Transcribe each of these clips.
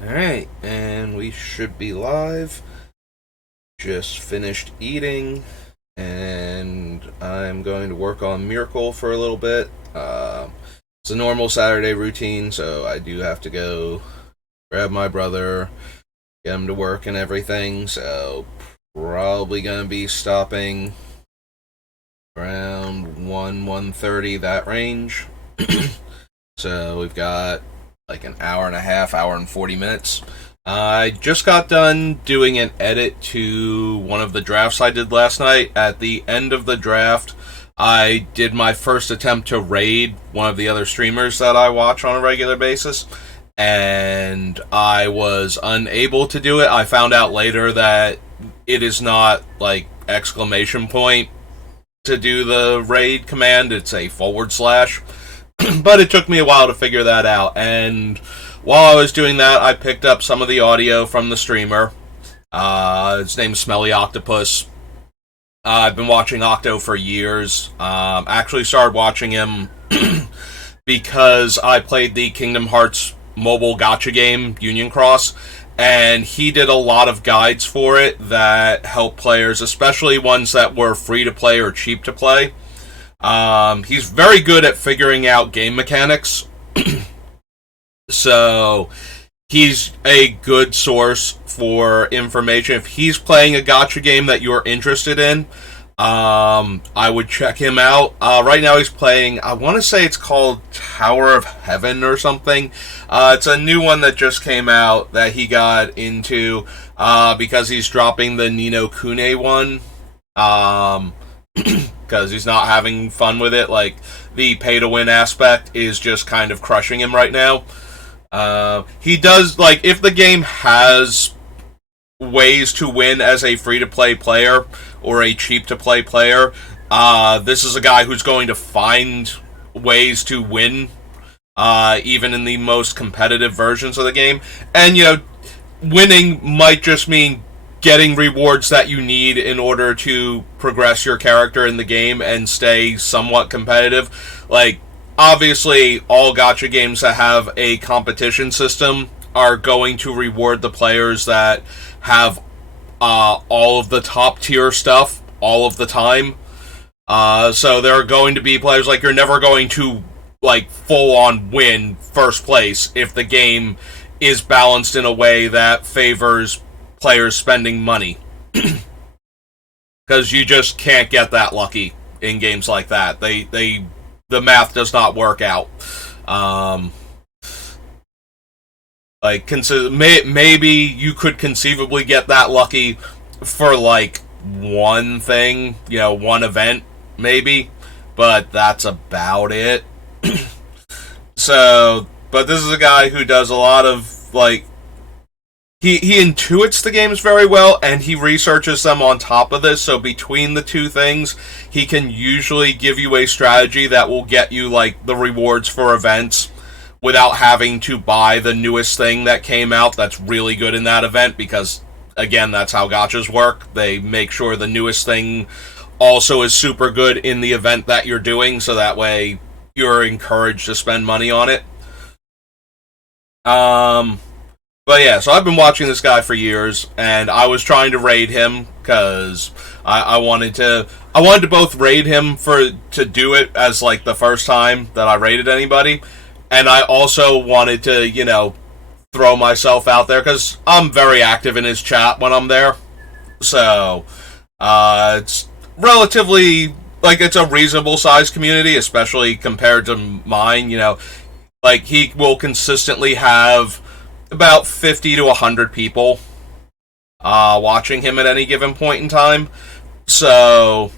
Alright, and we should be live. Just finished eating, and I'm going to work on Myrkul for a little bit. It's a normal Saturday routine, so I do have to go grab my brother, get him to work and everything, so probably going to be stopping around 1:30, that range. So we've got like an hour and a half, hour and 40 minutes. I just got done doing an edit to one of the drafts I did last night. At the end of the draft, I did my first attempt to raid one of the other streamers that I watch on a regular basis, and I was unable to do it. I found out later that it is not like exclamation point to do the raid command, it's a /. But it took me a while to figure that out, and while I was doing that, I picked up some of the audio from the streamer. His name's Smelly Octopus. I've been watching Octo for years. Actually started watching him because I played the Kingdom Hearts mobile gacha game, Union Cross, and he did a lot of guides for it that help players, especially ones that were free to play or cheap to play. He's very good at figuring out game mechanics. So he's a good source for information. If he's playing a gacha game that you're interested in, I would check him out. Right now he's playing, I want to say it's called Tower of Heaven or something. It's a new one that just came out that he got into because he's dropping the Ni no Kuni one. Because he's not having fun with it. Like, the pay-to-win aspect is just kind of crushing him right now. He does, like, if the game has ways to win as a free-to-play player or a cheap-to-play player, this is a guy who's going to find ways to win, even in the most competitive versions of the game. And, you know, winning might just mean getting rewards that you need in order to progress your character in the game and stay somewhat competitive. Like, obviously, all gacha games that have a competition system are going to reward the players that have all of the top tier stuff all of the time. So there are going to be players, like, you're never going to, like, full on win first place if the game is balanced in a way that favors players spending money. Because you just can't get that lucky in games like that. The math does not work out. Maybe you could conceivably get that lucky for like one thing, you know, one event, maybe, but that's about it. But this is a guy who does a lot of, like, He intuits the games very well, and he researches them on top of this, so between the two things, he can usually give you a strategy that will get you, like, the rewards for events without having to buy the newest thing that came out that's really good in that event, because, again, that's how gachas work. They make sure the newest thing also is super good in the event that you're doing, so that way you're encouraged to spend money on it. But yeah, so I've been watching this guy for years, and I was trying to raid him because I wanted to both raid him to do it as like the first time that I raided anybody, and I also wanted to, you know, throw myself out there because I'm very active in his chat when I'm there. So it's relatively, like, it's a reasonable sized community, especially compared to mine. You know, like, he will consistently have about 50 to 100 people watching him at any given point in time. So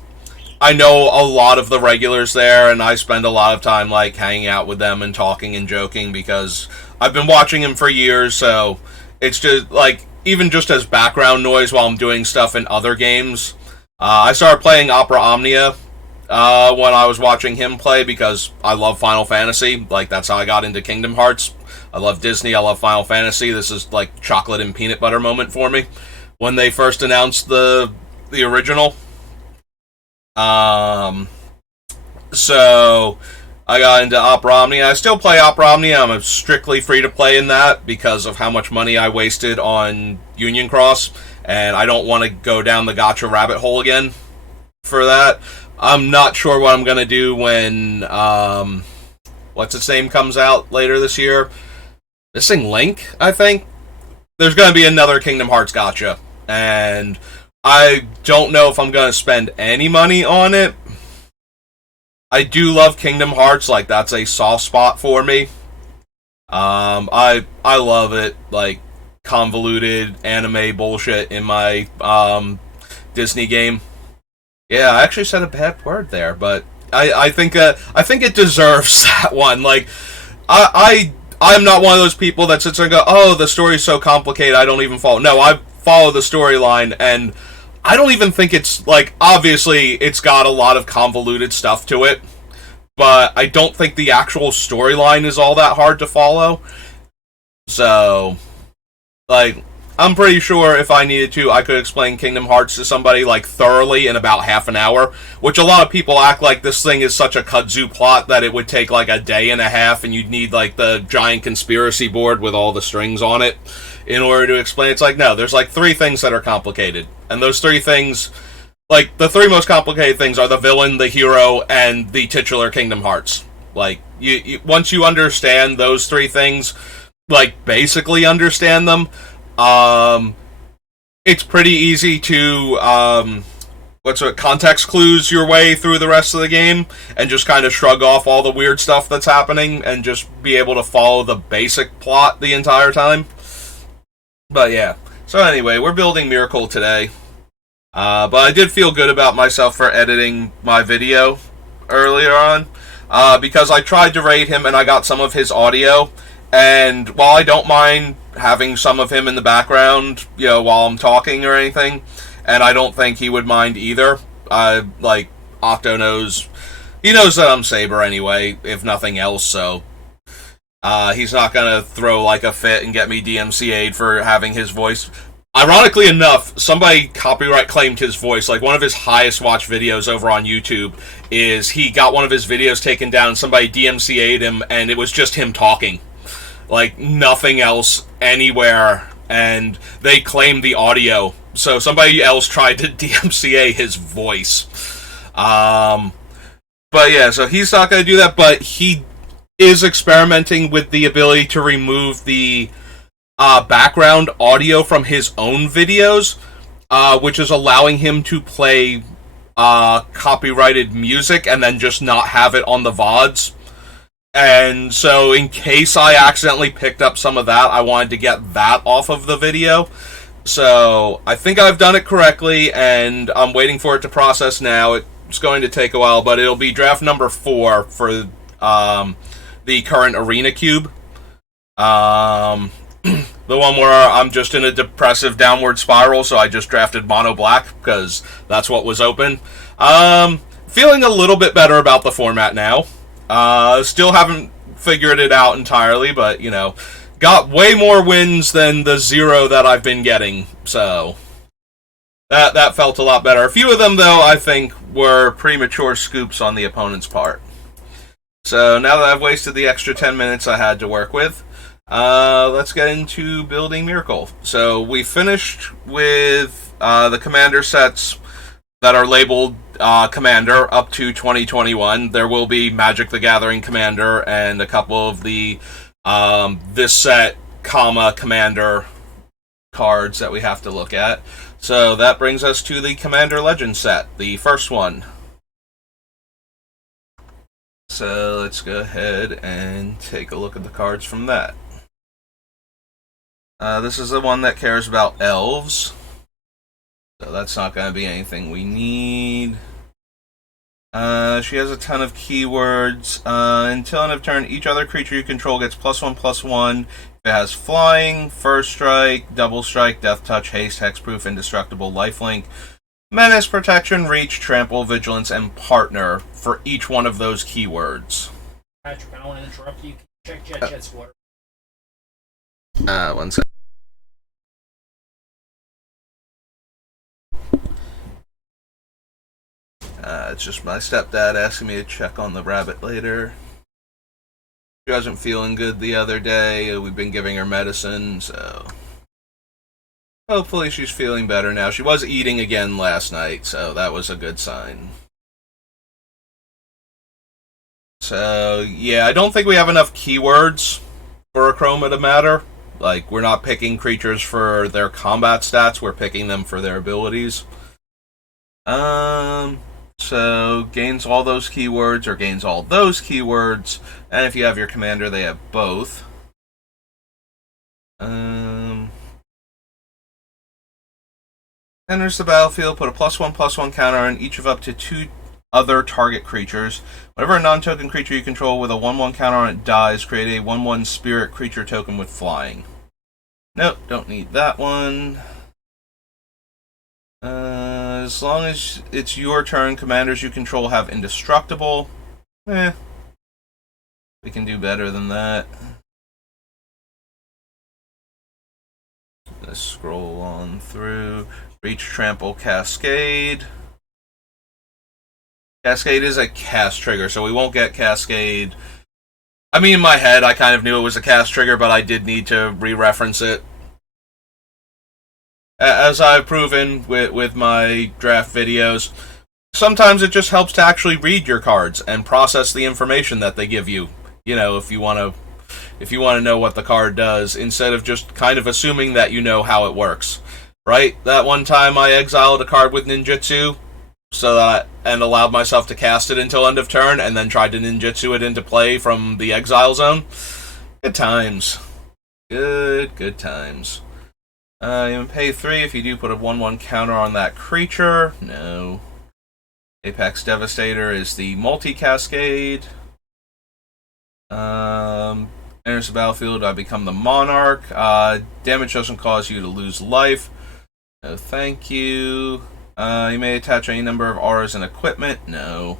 I know a lot of the regulars there, and I spend a lot of time, like, hanging out with them and talking and joking because I've been watching him for years. So it's just, like, even just as background noise while I'm doing stuff in other games. I started playing Opera Omnia when I was watching him play because I love Final Fantasy. Like, that's how I got into Kingdom Hearts. I love Disney, I love Final Fantasy. This is like chocolate and peanut butter moment for me. When they first announced the original. So I got into Opera Omnia. I still play Opera Omnia. I'm strictly free to play in that because of how much money I wasted on Union Cross, and I don't want to go down the gacha rabbit hole again for that. I'm not sure what I'm going to do when, what's its name comes out later this year. Missing Link, I think. There's going to be another Kingdom Hearts gacha, and I don't know if I'm going to spend any money on it. I do love Kingdom Hearts, like, that's a soft spot for me. I love it, like, convoluted anime bullshit in my, Disney game. Yeah, I actually said a bad word there, but I think it deserves that one. Like, I'm not one of those people that sits there and go, oh, the story's so complicated, I don't even follow. No, I follow the storyline, and I don't even think it's, like, obviously, it's got a lot of convoluted stuff to it, but I don't think the actual storyline is all that hard to follow. So, like, I'm pretty sure if I needed to, I could explain Kingdom Hearts to somebody, like, thoroughly in about half an hour, which a lot of people act like this thing is such a kudzu plot that it would take, like, a day and a half, and you'd need, like, the giant conspiracy board with all the strings on it in order to explain. It's like, no, there's, like, 3 things that are complicated, and those 3 things, like, the 3 most complicated things are the villain, the hero, and the titular Kingdom Hearts. Like, you once you understand those 3 things, like, basically understand them, it's pretty easy to, context clues your way through the rest of the game, and just kind of shrug off all the weird stuff that's happening, and just be able to follow the basic plot the entire time. But yeah, so anyway, we're building Myrkul today. But I did feel good about myself for editing my video earlier on, because I tried to rate him and I got some of his audio, and while I don't mind having some of him in the background, you know, while I'm talking or anything, and I don't think he would mind either, like, Octo knows, he knows that I'm Saber anyway, if nothing else, so he's not gonna throw, like, a fit and get me DMCA'd for having his voice. Ironically enough, somebody copyright claimed his voice. Like, one of his highest watched videos over on YouTube is he got one of his videos taken down, somebody DMCA'd him, and it was just him talking. Like, nothing else anywhere, and they claimed the audio. So somebody else tried to DMCA his voice. But yeah, so he's not going to do that, but he is experimenting with the ability to remove the background audio from his own videos, which is allowing him to play copyrighted music and then just not have it on the VODs. And so in case I accidentally picked up some of that, I wanted to get that off of the video. So I think I've done it correctly, and I'm waiting for it to process now. It's going to take a while, but it'll be draft number 4 for the current Arena Cube. The one where I'm just in a depressive downward spiral, so I just drafted Mono Black, because that's what was open. Feeling a little bit better about the format now. Still haven't figured it out entirely, but, you know, got way more wins than the 0 that I've been getting, so that felt a lot better. A few of them, though, I think were premature scoops on the opponent's part. So now that I've wasted the extra 10 minutes I had to work with, let's get into building Myrkul. So we finished with the commander sets that are labeled Commander up to 2021. There will be Magic the Gathering Commander and a couple of the this set, Commander cards that we have to look at. So that brings us to the Commander Legend set, the first one. So let's go ahead and take a look at the cards from that. This is the one that cares about elves. So that's not going to be anything we need. She has a ton of keywords. Until end of turn, each other creature you control gets +1/+1. If it has flying, first strike, double strike, death touch, haste, hexproof, indestructible, lifelink, menace, protection, reach, trample, vigilance, and partner for each one of those keywords. Patrick, I don't want to interrupt you. Check Jet's water. One second. It's just my stepdad asking me to check on the rabbit later. She wasn't feeling good the other day. We've been giving her medicine, so hopefully she's feeling better now. She was eating again last night, so that was a good sign. So, yeah, I don't think we have enough keywords for a Chroma to matter. Like, we're not picking creatures for their combat stats, we're picking them for their abilities. So, gains all those keywords, or gains all those keywords, and if you have your commander, they have both. Enters the battlefield, put a +1/+1 counter on each of up to 2 other target creatures. Whenever a non-token creature you control with a 1/1 counter on it dies, create a 1/1 spirit creature token with flying. Nope, don't need that one. As long as it's your turn, commanders you control have indestructible. We can do better than that. Let's scroll on through. Reach, Trample, Cascade. Cascade is a cast trigger, so we won't get Cascade. I mean, in my head, I kind of knew it was a cast trigger, but I did need to re-reference it. As I've proven with my draft videos, sometimes it just helps to actually read your cards and process the information that they give you. You know, if you want to know what the card does, instead of just kind of assuming that you know how it works. Right? That one time I exiled a card with ninjutsu, and allowed myself to cast it until end of turn, and then tried to ninjutsu it into play from the exile zone. Good times. Good times. You pay 3 if you do put a 1/1 counter on that creature. No. Apex Devastator is the multi-cascade. Enters the battlefield, I become the Monarch. Damage doesn't cause you to lose life. No, thank you. You may attach any number of auras and equipment. No.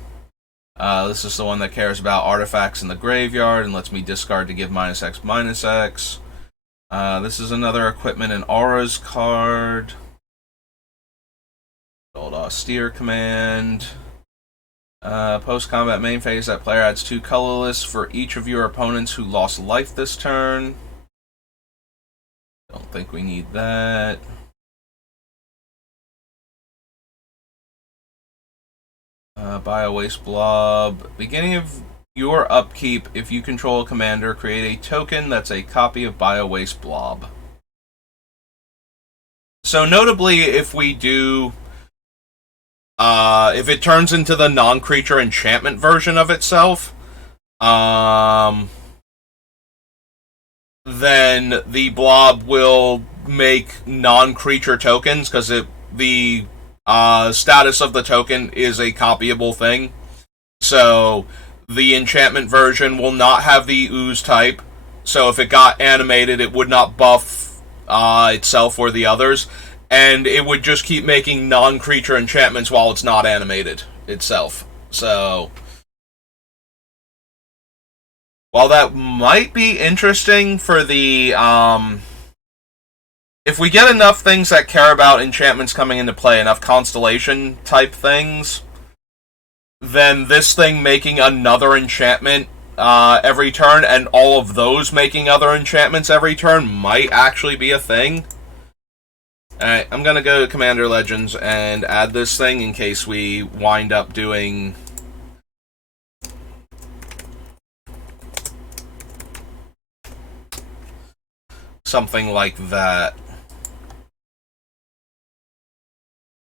This is the one that cares about artifacts in the graveyard and lets me discard to give -X/-X. This is another equipment and auras card. Old Austere Command. Post-combat main phase, that player adds 2 colorless for each of your opponents who lost life this turn. Don't think we need that. Bio-Waste Blob. Beginning of your upkeep, if you control a commander, create a token that's a copy of Bio-Waste Blob. So notably, if we do... if it turns into the non-creature enchantment version of itself, then the blob will make non-creature tokens, because the status of the token is a copyable thing. So the enchantment version will not have the ooze type, so if it got animated, it would not buff itself or the others, and it would just keep making non-creature enchantments while it's not animated itself. So while that might be interesting for the if we get enough things that care about enchantments coming into play, enough constellation type things, then this thing making another enchantment every turn, and all of those making other enchantments every turn, might actually be a thing. Alright, I'm gonna go to Commander Legends and add this thing in case we wind up doing something like that.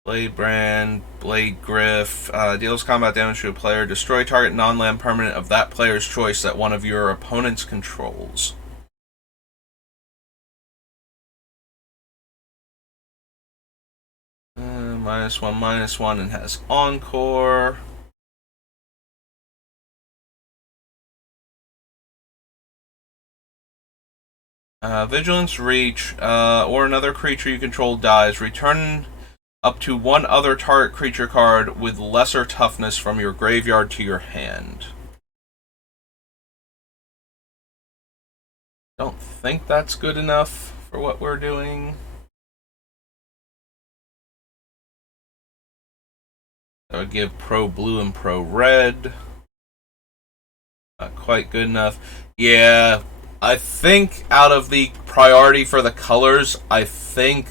Blade Brand, Blade Griff, deals combat damage to a player. Destroy target non-land permanent of that player's choice that one of your opponents controls. -1/-1, and has Encore. Vigilance Reach, or another creature you control dies. Return up to 1 other target creature card with lesser toughness from your graveyard to your hand. Don't think that's good enough for what we're doing. That would give pro blue and pro red. Not quite good enough. Yeah, I think out of the priority for the colors, I think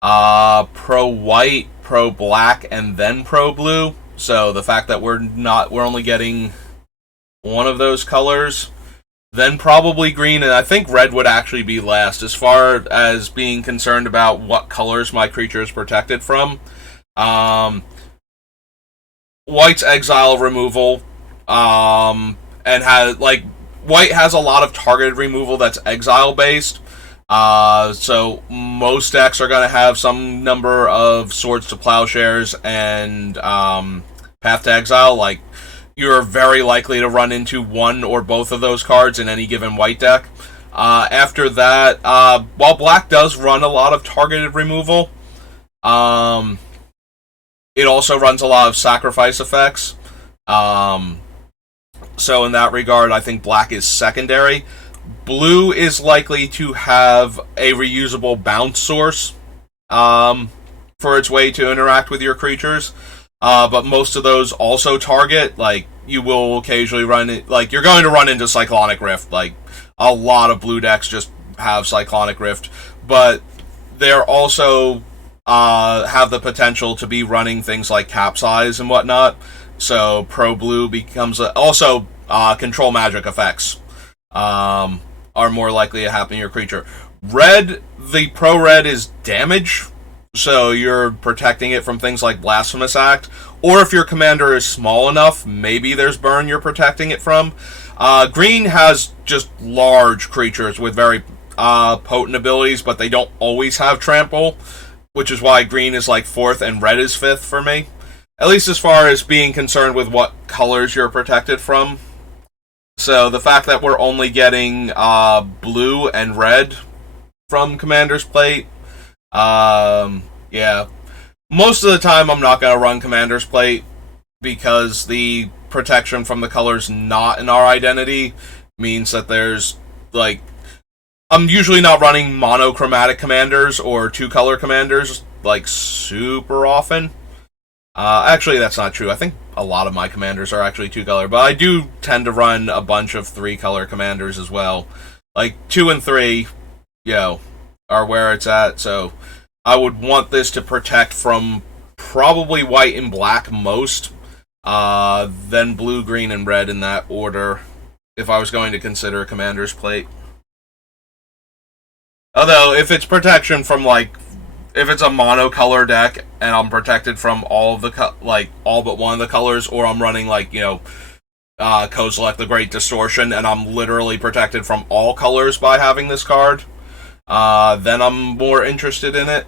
pro white, pro black, and then pro blue. So the fact that we're only getting one of those colors, then probably green, and I think red would actually be last as far as being concerned about what colors my creature is protected from. Um, White's exile removal, and has like white has a lot of targeted removal that's exile based. So most decks are going to have some number of Swords to Plowshares and Path to Exile. Like, you're very likely to run into one or both of those cards in any given white deck. After that, while black does run a lot of targeted removal, it also runs a lot of sacrifice effects. So in that regard, I think black is secondary. Blue is likely to have a reusable bounce source for its way to interact with your creatures. But most of those also target, like, you will occasionally run it, like, you're going to run into Cyclonic Rift. Like, a lot of blue decks just have Cyclonic Rift. But they're also have the potential to be running things like Capsize and whatnot. So pro blue becomes also control magic effects are more likely to happen to your creature. Red, the pro red is damage, so you're protecting it from things like Blasphemous Act. Or if your commander is small enough, maybe there's burn you're protecting it from. Green has just large creatures with very potent abilities, but they don't always have trample, which is why green is like 4th and red is 5th for me. At least as far as being concerned with what colors you're protected from. So the fact that we're only getting blue and red from Commander's Plate, yeah. Most of the time I'm not going to run Commander's Plate because the protection from the colors not in our identity means that there's, like, I'm usually not running monochromatic commanders or 2-color commanders, like, super often. Actually, that's not true. I think a lot of my commanders are actually 2-color, but I do tend to run a bunch of 3-color commanders as well. Like, 2 and 3, are where it's at, so I would want this to protect from probably white and black most, then blue, green, and red in that order, if I was going to consider a Commander's Plate. Although, if it's protection from, like, if it's a monocolor deck and I'm protected from all of the all but one of the colors, or I'm running Kozilek the Great Distortion and I'm literally protected from all colors by having this card, then I'm more interested in it.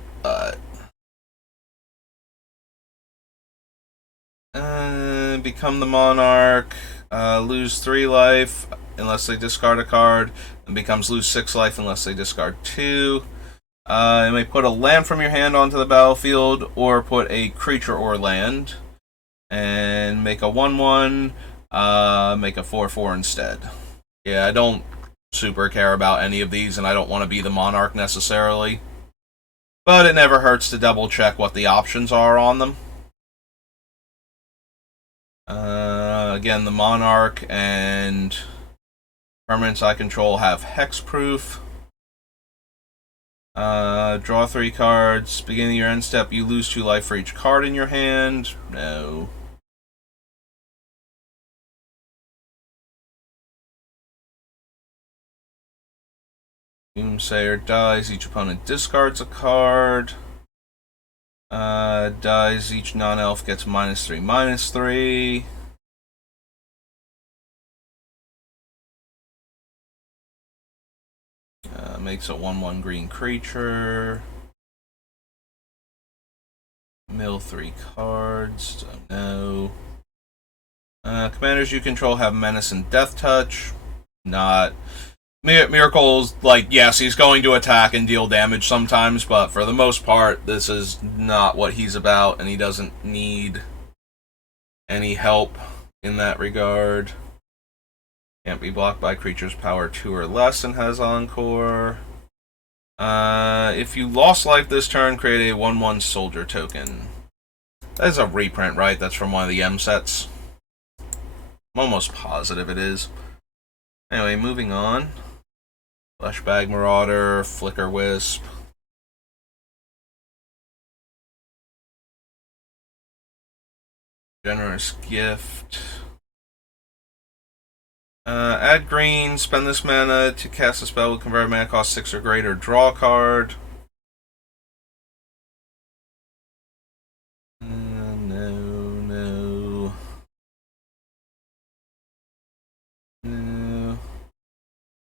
Become the Monarch, lose 3 life unless they discard a card, and becomes lose 6 life unless they discard 2. You may put a land from your hand onto the battlefield, or put a creature or land, and make a 1/1, make a 4/4 instead. Yeah, I don't super care about any of these, and I don't want to be the Monarch necessarily. But it never hurts to double check what the options are on them. Again, the Monarch and permanents I control have hexproof. Draw 3 cards. Beginning your end step, you lose 2 life for each card in your hand. No. Doomsayer dies. Each opponent discards a card. Dies. Each non-elf gets -3/-3. Makes a 1/1 green creature. Mill 3 cards. No. Commanders you control have Menace and Death Touch. Not. Myrkul's, like, yes, he's going to attack and deal damage sometimes, but for the most part, this is not what he's about, and he doesn't need any help in that regard. Can't be blocked by creatures power 2 or less and has Encore. If you lost life this turn, create a 1/1 soldier token. That is a reprint, right? That's from one of the M sets. I'm almost positive it is. Anyway, moving on. Fleshbag Marauder, Flicker Wisp. Generous Gift. Add green, spend this mana to cast a spell with converted mana cost 6 or greater, draw a card. No.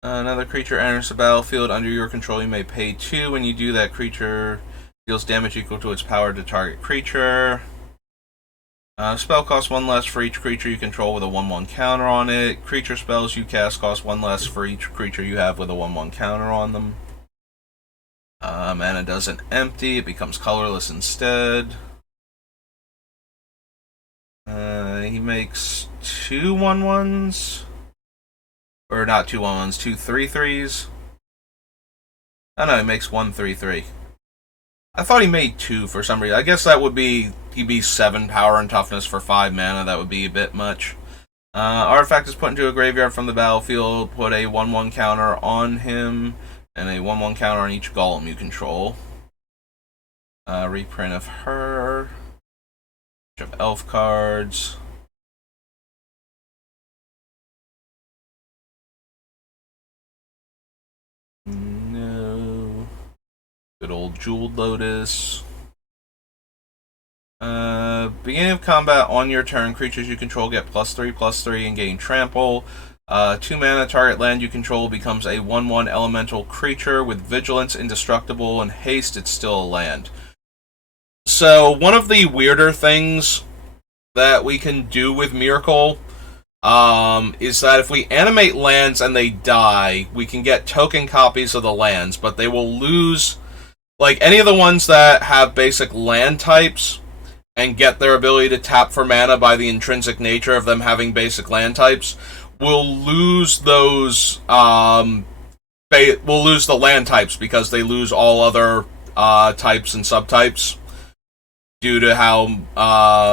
Another creature enters the battlefield under your control. You may pay 2. When you do that, creature deals damage equal to its power to target creature. Spell costs 1 less for each creature you control with a 1/1 counter on it. Creature spells you cast cost 1 less for each creature you have with a 1/1 counter on them. Mana doesn't empty, it becomes colorless instead. He makes 2 1/1s. Or not 2 1/1s, 2 3/3s. Oh no, he makes 1 3/3. I thought he made 2 for some reason. I guess that would be, he'd be 7 power and toughness for 5 mana. That would be a bit much. Artifact is put into a graveyard from the battlefield. Put a 1/1 counter on him, and a 1/1 counter on each golem you control. Reprint of her. Bunch of elf cards. No. Good old Jeweled Lotus. Beginning of combat on your turn, creatures you control get +3/+3 and gain trample. 2 mana, target land you control becomes a 1/1 elemental creature with vigilance, indestructible, and haste. It's still a land. So, one of the weirder things that we can do with Myrkul is that if we animate lands and they die, we can get token copies of the lands, but they will lose, like, any of the ones that have basic land types and get their ability to tap for mana by the intrinsic nature of them having basic land types, will lose those, will lose the land types because they lose all other types and subtypes due to how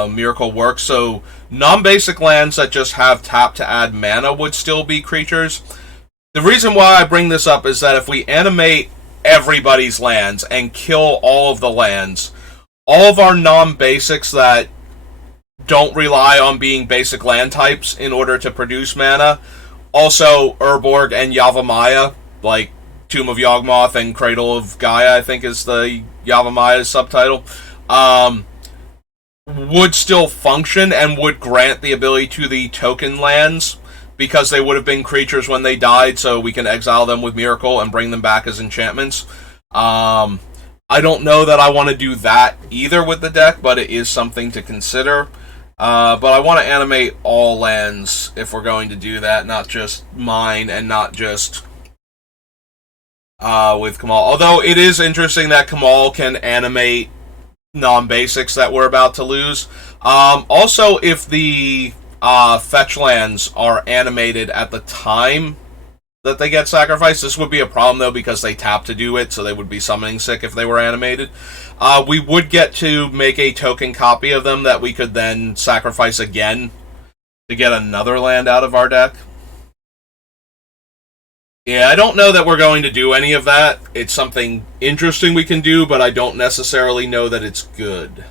Myrkul works. So non-basic lands that just have tap to add mana would still be creatures. The reason why I bring this up is that if we animate everybody's lands and kill all of the lands, all of our non-basics that don't rely on being basic land types in order to produce mana, also Urborg and Yavimaya, like Tomb of Yawgmoth and Cradle of Gaia, I think is the Yavamaya's subtitle, would still function and would grant the ability to the token lands because they would have been creatures when they died, so we can exile them with Myrkul and bring them back as enchantments. I don't know that I want to do that either with the deck, but it is something to consider. But I want to animate all lands if we're going to do that, not just mine and not just with Kamal. Although it is interesting that Kamal can animate non-basics that we're about to lose. Also, if the fetch lands are animated at the time that they get sacrificed, this would be a problem though because they tap to do it, so they would be summoning sick if they were animated. We would get to make a token copy of them that we could then sacrifice again to get another land out of our deck. Yeah, I don't know that we're going to do any of that. It's something interesting we can do, but I don't necessarily know that it's good.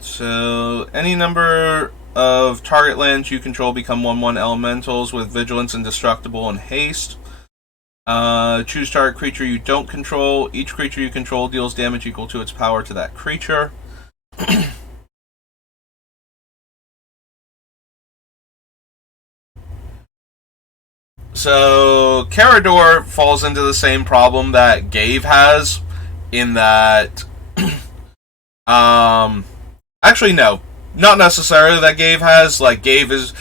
So, any number of target lands you control become 1/1 elementals with vigilance, indestructible, and haste. Choose target creature you don't control. Each creature you control deals damage equal to its power to that creature. So, Carador falls into the same problem that Gave has, in that... actually, no. Not necessarily that Gave has. Like, Gave is...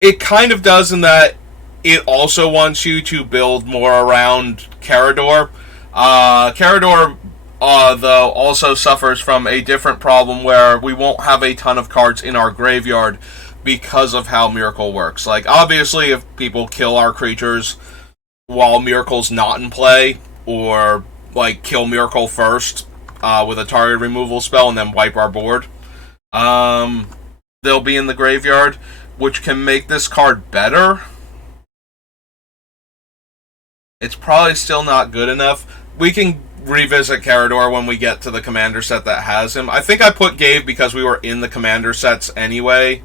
It kind of does in that it also wants you to build more around Carador. Carador, though, also suffers from a different problem where we won't have a ton of cards in our graveyard because of how Myrkul works. Like, obviously, if people kill our creatures while Myrkul's not in play, or, like, kill Myrkul first with a target removal spell and then wipe our board, Um, they'll be in the graveyard, which can make this card better. It's probably still not good enough. We can revisit Carador when we get to the commander set that has him. I think I put Gabe because we were in the commander sets anyway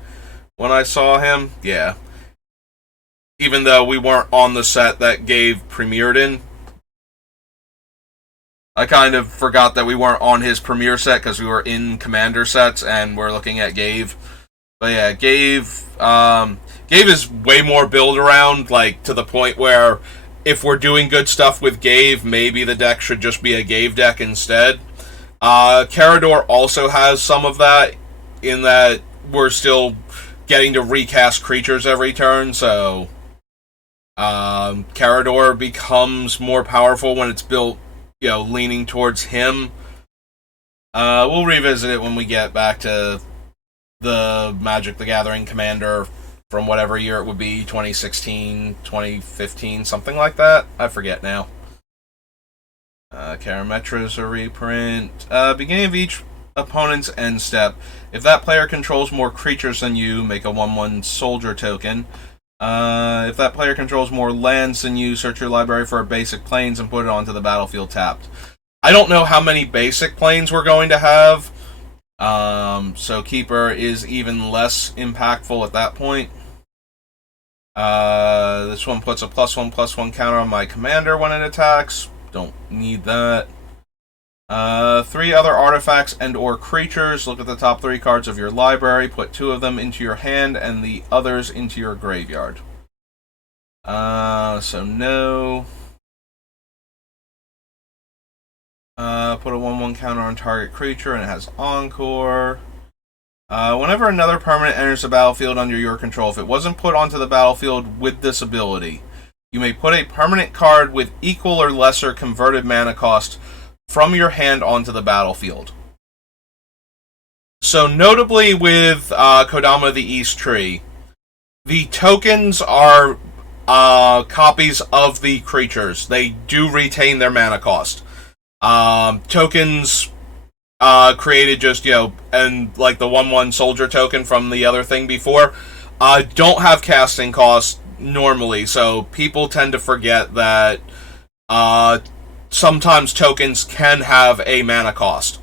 when I saw him. Yeah. Even though we weren't on the set that Gabe premiered in. I kind of forgot that we weren't on his premiere set because we were in commander sets and we're looking at Gabe. But yeah, Gabe is way more build around, like to the point where if we're doing good stuff with Gabe, maybe the deck should just be a Gabe deck instead. Carador also has some of that, in that we're still getting to recast creatures every turn, so Carador becomes more powerful when it's built, leaning towards him. We'll revisit it when we get back to the Magic the Gathering Commander from whatever year it would be, 2016, 2015, something like that. I forget now. Karametra's a reprint. Beginning of each opponent's end step. If that player controls more creatures than you, make a 1/1 soldier token. If that player controls more lands than you, search your library for basic planes and put it onto the battlefield tapped. I don't know how many basic planes we're going to have. So Keeper is even less impactful at that point. This one puts a +1/+1 counter on my commander when it attacks. Don't need that. 3 other artifacts and or creatures. Look at the top 3 cards of your library. Put 2 of them into your hand and the others into your graveyard. So no. Put a 1/1 counter on target creature and it has Encore. Whenever another permanent enters the battlefield under your control, if it wasn't put onto the battlefield with this ability, you may put a permanent card with equal or lesser converted mana cost from your hand onto the battlefield. So notably with Kodama the East Tree, the tokens are copies of the creatures. They do retain their mana cost. Tokens created just, and like the 1/1 soldier token from the other thing before, don't have casting costs normally, so people tend to forget that sometimes tokens can have a mana cost.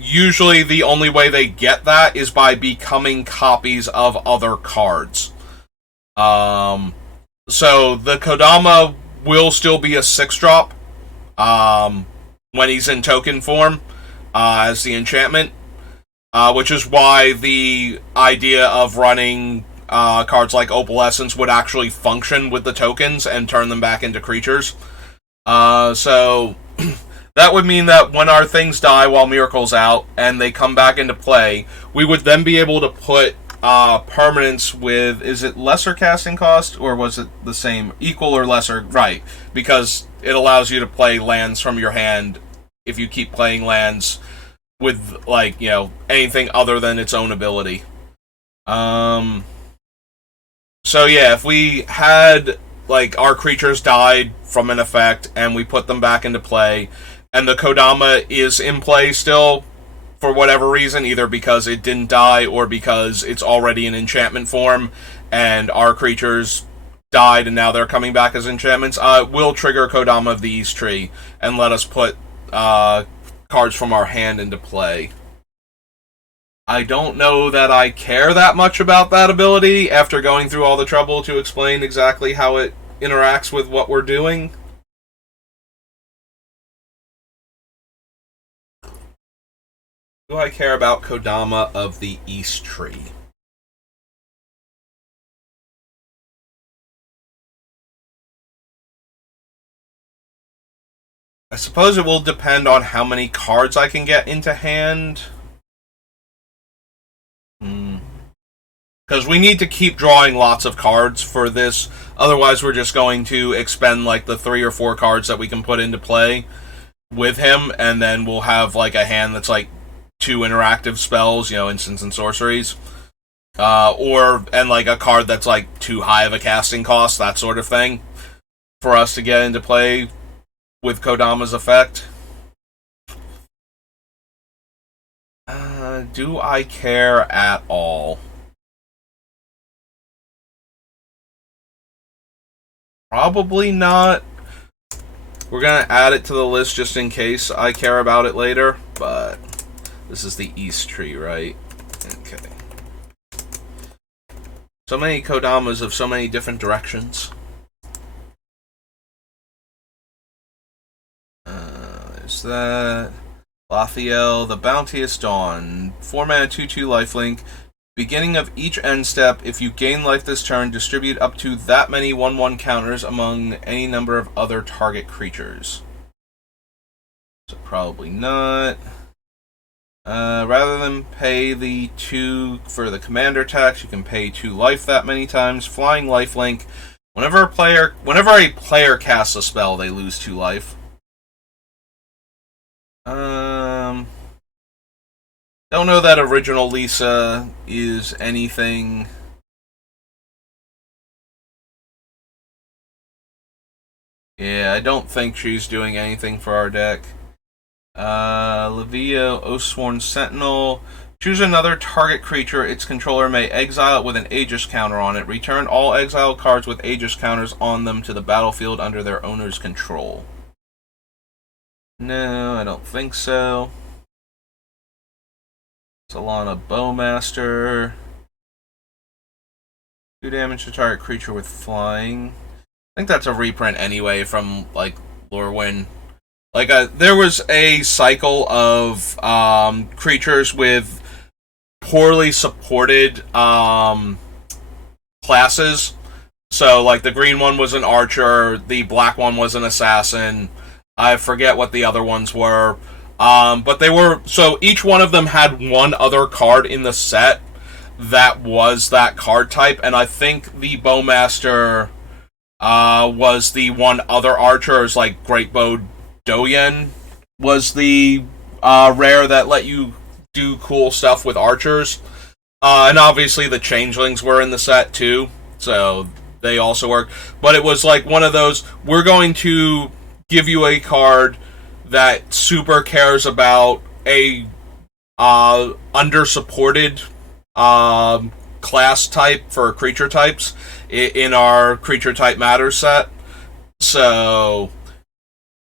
Usually the only way they get that is by becoming copies of other cards. So the Kodama will still be a 6-drop when he's in token form as the enchantment, which is why the idea of running cards like Opalescence would actually function with the tokens and turn them back into creatures. So that would mean that when our things die while Myrkul's out and they come back into play, we would then be able to put permanents with, is it lesser casting cost, or was it the same? Equal or lesser, right, because it allows you to play lands from your hand if you keep playing lands with, like, anything other than its own ability. So yeah, if we had, like, our creatures died from an effect and we put them back into play, and the Kodama is in play still, for whatever reason, either because it didn't die or because it's already in enchantment form and our creatures died and now they're coming back as enchantments, we'll trigger Kodama of the East Tree and let us put cards from our hand into play. I don't know that I care that much about that ability after going through all the trouble to explain exactly how it interacts with what we're doing. Do I care about Kodama of the East Tree? I suppose it will depend on how many cards I can get into hand. Because we need to keep drawing lots of cards for this. Otherwise, we're just going to expend like the 3 or 4 cards that we can put into play with him, and then we'll have like a hand that's like 2 interactive spells, instants and sorceries. And like a card that's like too high of a casting cost, that sort of thing, for us to get into play with Kodama's effect. Do I care at all? Probably not. We're going to add it to the list just in case I care about it later, but this is the East tree, right? Okay. So many Kodamas of so many different directions. There's that. Lathiel, the Bounteous Dawn. 4-mana 2/2 lifelink. Beginning of each end step, if you gain life this turn, distribute up to that many 1/1 counters among any number of other target creatures. So probably not. Rather than pay the 2 for the commander tax, you can pay 2 life that many times. Flying lifelink. Whenever a player casts a spell, they lose 2 life. Don't know that original Lisa is anything. Yeah, I don't think she's doing anything for our deck. Levio, Oathsworn Sentinel. Choose another target creature. Its controller may exile it with an Aegis counter on it. Return all exiled cards with Aegis counters on them to the battlefield under their owner's control. No, I don't think so. Solana Bowmaster. 2 damage to target creature with flying. I think that's a reprint anyway from, like, Lorwyn. Like, there was a cycle of creatures with poorly supported classes. So, like, the green one was an archer, the black one was an assassin. I forget what the other ones were. But they were... So, each one of them had one other card in the set that was that card type, and I think the Bowmaster was the one other archer, is like Great Bow Doyen was the rare that let you do cool stuff with archers. And obviously the changelings were in the set too, so they also work. But it was like one of those, we're going to give you a card that super cares about a under-supported class type for creature types in our creature type matters set. So,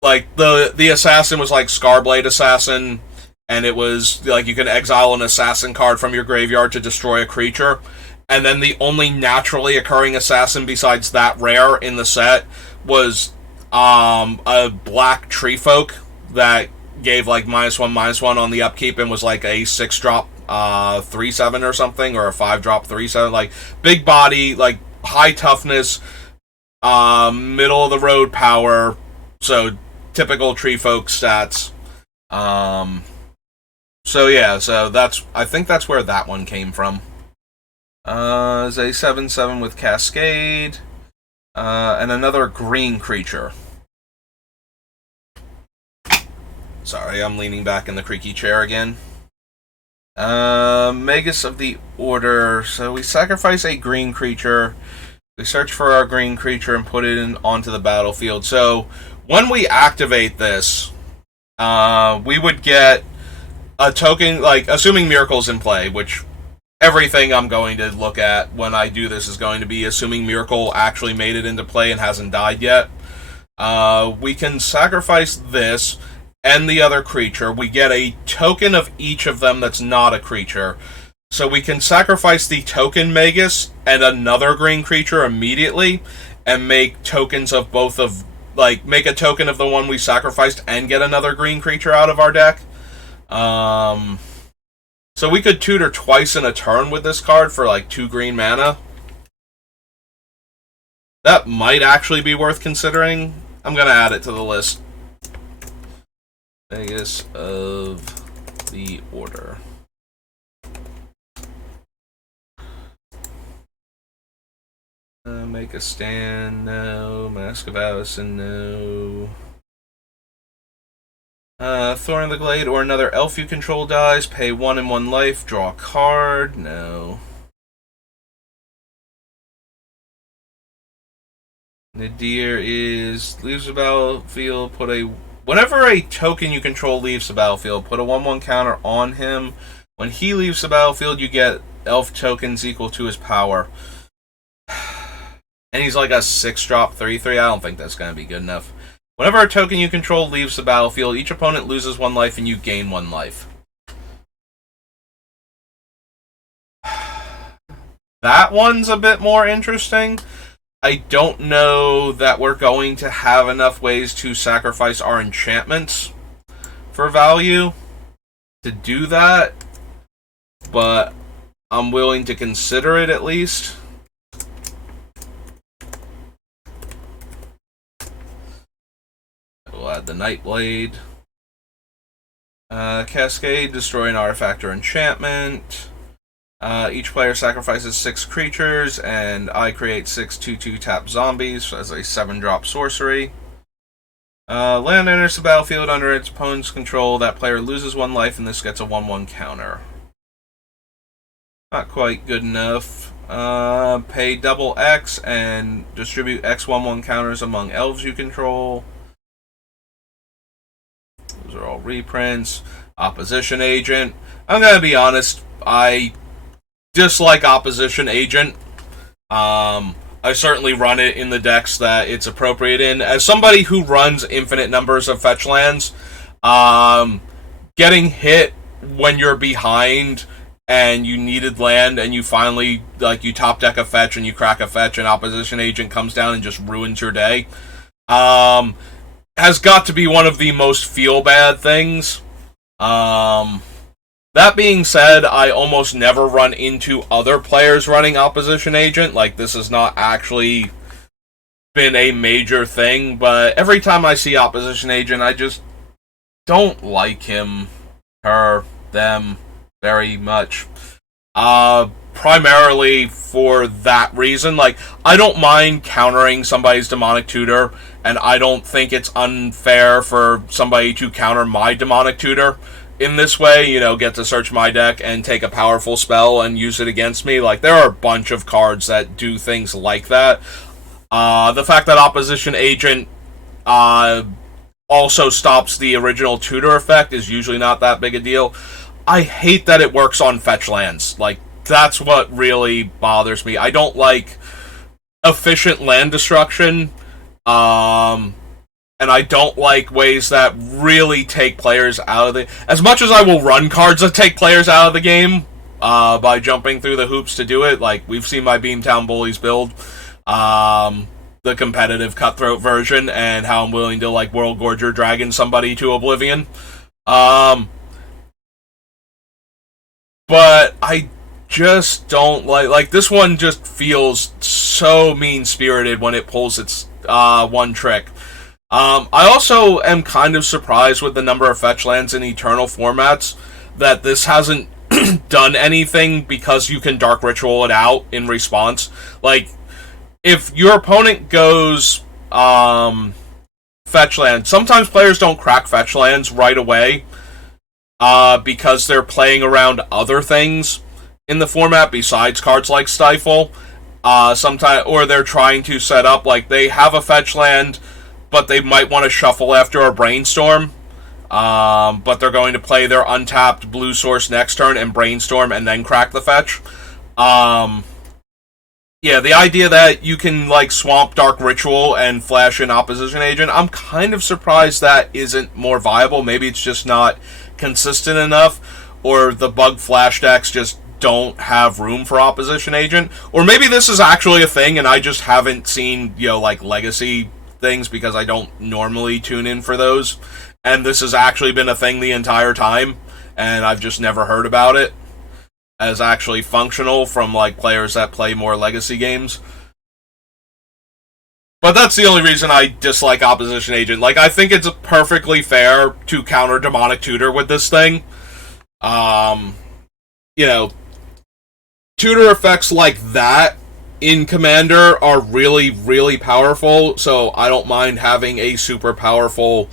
like, the assassin was like Scarblade Assassin, and it was like you can exile an assassin card from your graveyard to destroy a creature. And then the only naturally occurring assassin besides that rare in the set was a black tree folk that gave like -1/-1 on the upkeep and was like a 6-drop 3/7 or something, or a 5-drop 3/7, like big body, like high toughness, middle of the road power, so typical tree folk stats. So yeah, so I think that's where that one came from. Is a 7/7 with Cascade, and another green creature. Sorry, I'm leaning back in the creaky chair again. Magus of the Order. So we sacrifice a green creature. We search for our green creature and put it onto the battlefield. So when we activate this, we would get a token, like, assuming Myrkul's in play, which everything I'm going to look at when I do this is going to be assuming Myrkul actually made it into play and hasn't died yet. We can sacrifice this and the other creature. We get a token of each of them that's not a creature. So we can sacrifice the token Magus and another green creature immediately and make tokens of both of, like, make a token of the one we sacrificed and get another green creature out of our deck. So we could tutor twice in a turn with this card for like 2 green mana. That might actually be worth considering. I'm going to add it to the list. Magus of the Order. Make a Stand, no. Mask of Allison, no. Thorn in the Glade or another elf you control dies. Pay 1 and 1 life. Draw a card. No. Nadir is leaves the battlefield. Whenever a token you control leaves the battlefield, put a 1/1 counter on him. When he leaves the battlefield, you get elf tokens equal to his power. And he's like a 6-drop 3/3. I don't think that's going to be good enough. Whenever a token you control leaves the battlefield, each opponent loses 1 life and you gain 1 life. That one's a bit more interesting. I don't know that we're going to have enough ways to sacrifice our enchantments for value to do that, but I'm willing to consider it at least. We'll add the Nightblade. Cascade, destroy an artifact or enchantment. Each player sacrifices 6 creatures, and I create 6 2/2 tap zombies as a 7-drop sorcery. Land enters the battlefield under its opponent's control. That player loses 1 life, and this gets a 1/1 counter. Not quite good enough. Pay double X and distribute X 1/1 counters among elves you control. Those are all reprints. Opposition Agent. I'm going to be honest, I dislike Opposition Agent. I certainly run it in the decks that it's appropriate in. As somebody who runs infinite numbers of fetch lands, getting hit when you're behind and you needed land and you finally, like, you top deck a fetch and you crack a fetch and Opposition Agent comes down and just ruins your day, has got to be one of the most feel-bad things. That being said, I almost never run into other players running Opposition Agent. Like, this has not actually been a major thing, but every time I see Opposition Agent, I just don't like him, her, them very much. Primarily for that reason. Like, I don't mind countering somebody's Demonic Tutor, and I don't think it's unfair for somebody to counter my Demonic Tutor in this way, you know, get to search my deck and take a powerful spell and use it against me. Like, there are a bunch of cards that do things like that. The fact that Opposition Agent also stops the original tutor effect is usually not that big a deal. I hate that it works on fetch lands. Like, that's what really bothers me. I don't like efficient land destruction, and I don't like ways that really take players out of the... As much as I will run cards that take players out of the game by jumping through the hoops to do it, like, we've seen my Beamtown Bullies build, the competitive Cutthroat version, and how I'm willing to, like, World Gorger Dragon somebody to oblivion. But I just don't like... this one just feels so mean-spirited when it pulls its one trick. I also am kind of surprised with the number of fetch lands in Eternal formats that this hasn't done anything, because you can Dark Ritual it out in response. Like, if your opponent goes fetch land, sometimes players don't crack fetch lands right away because they're playing around other things in the format besides cards like Stifle. Sometimes, or they're trying to set up, like, they have a fetch land, but they might want to shuffle after a Brainstorm. But they're going to play their untapped blue source next turn and Brainstorm and then crack the fetch. Yeah, the idea that you can, like, swamp Dark Ritual and flash in Opposition Agent, I'm kind of surprised that isn't more viable. Maybe it's just not consistent enough, or the bug flash decks just don't have room for Opposition Agent. Or maybe this is actually a thing and I just haven't seen, you know, like, Legacy things because I don't normally tune in for those, and this has actually been a thing the entire time and I've just never heard about it as actually functional from, like, players that play more Legacy games. But that's the only reason I dislike Opposition Agent. Like, I think it's perfectly fair to counter Demonic Tutor with this thing. You know, tutor effects like that in Commander are really, really powerful, so I don't mind having a super powerful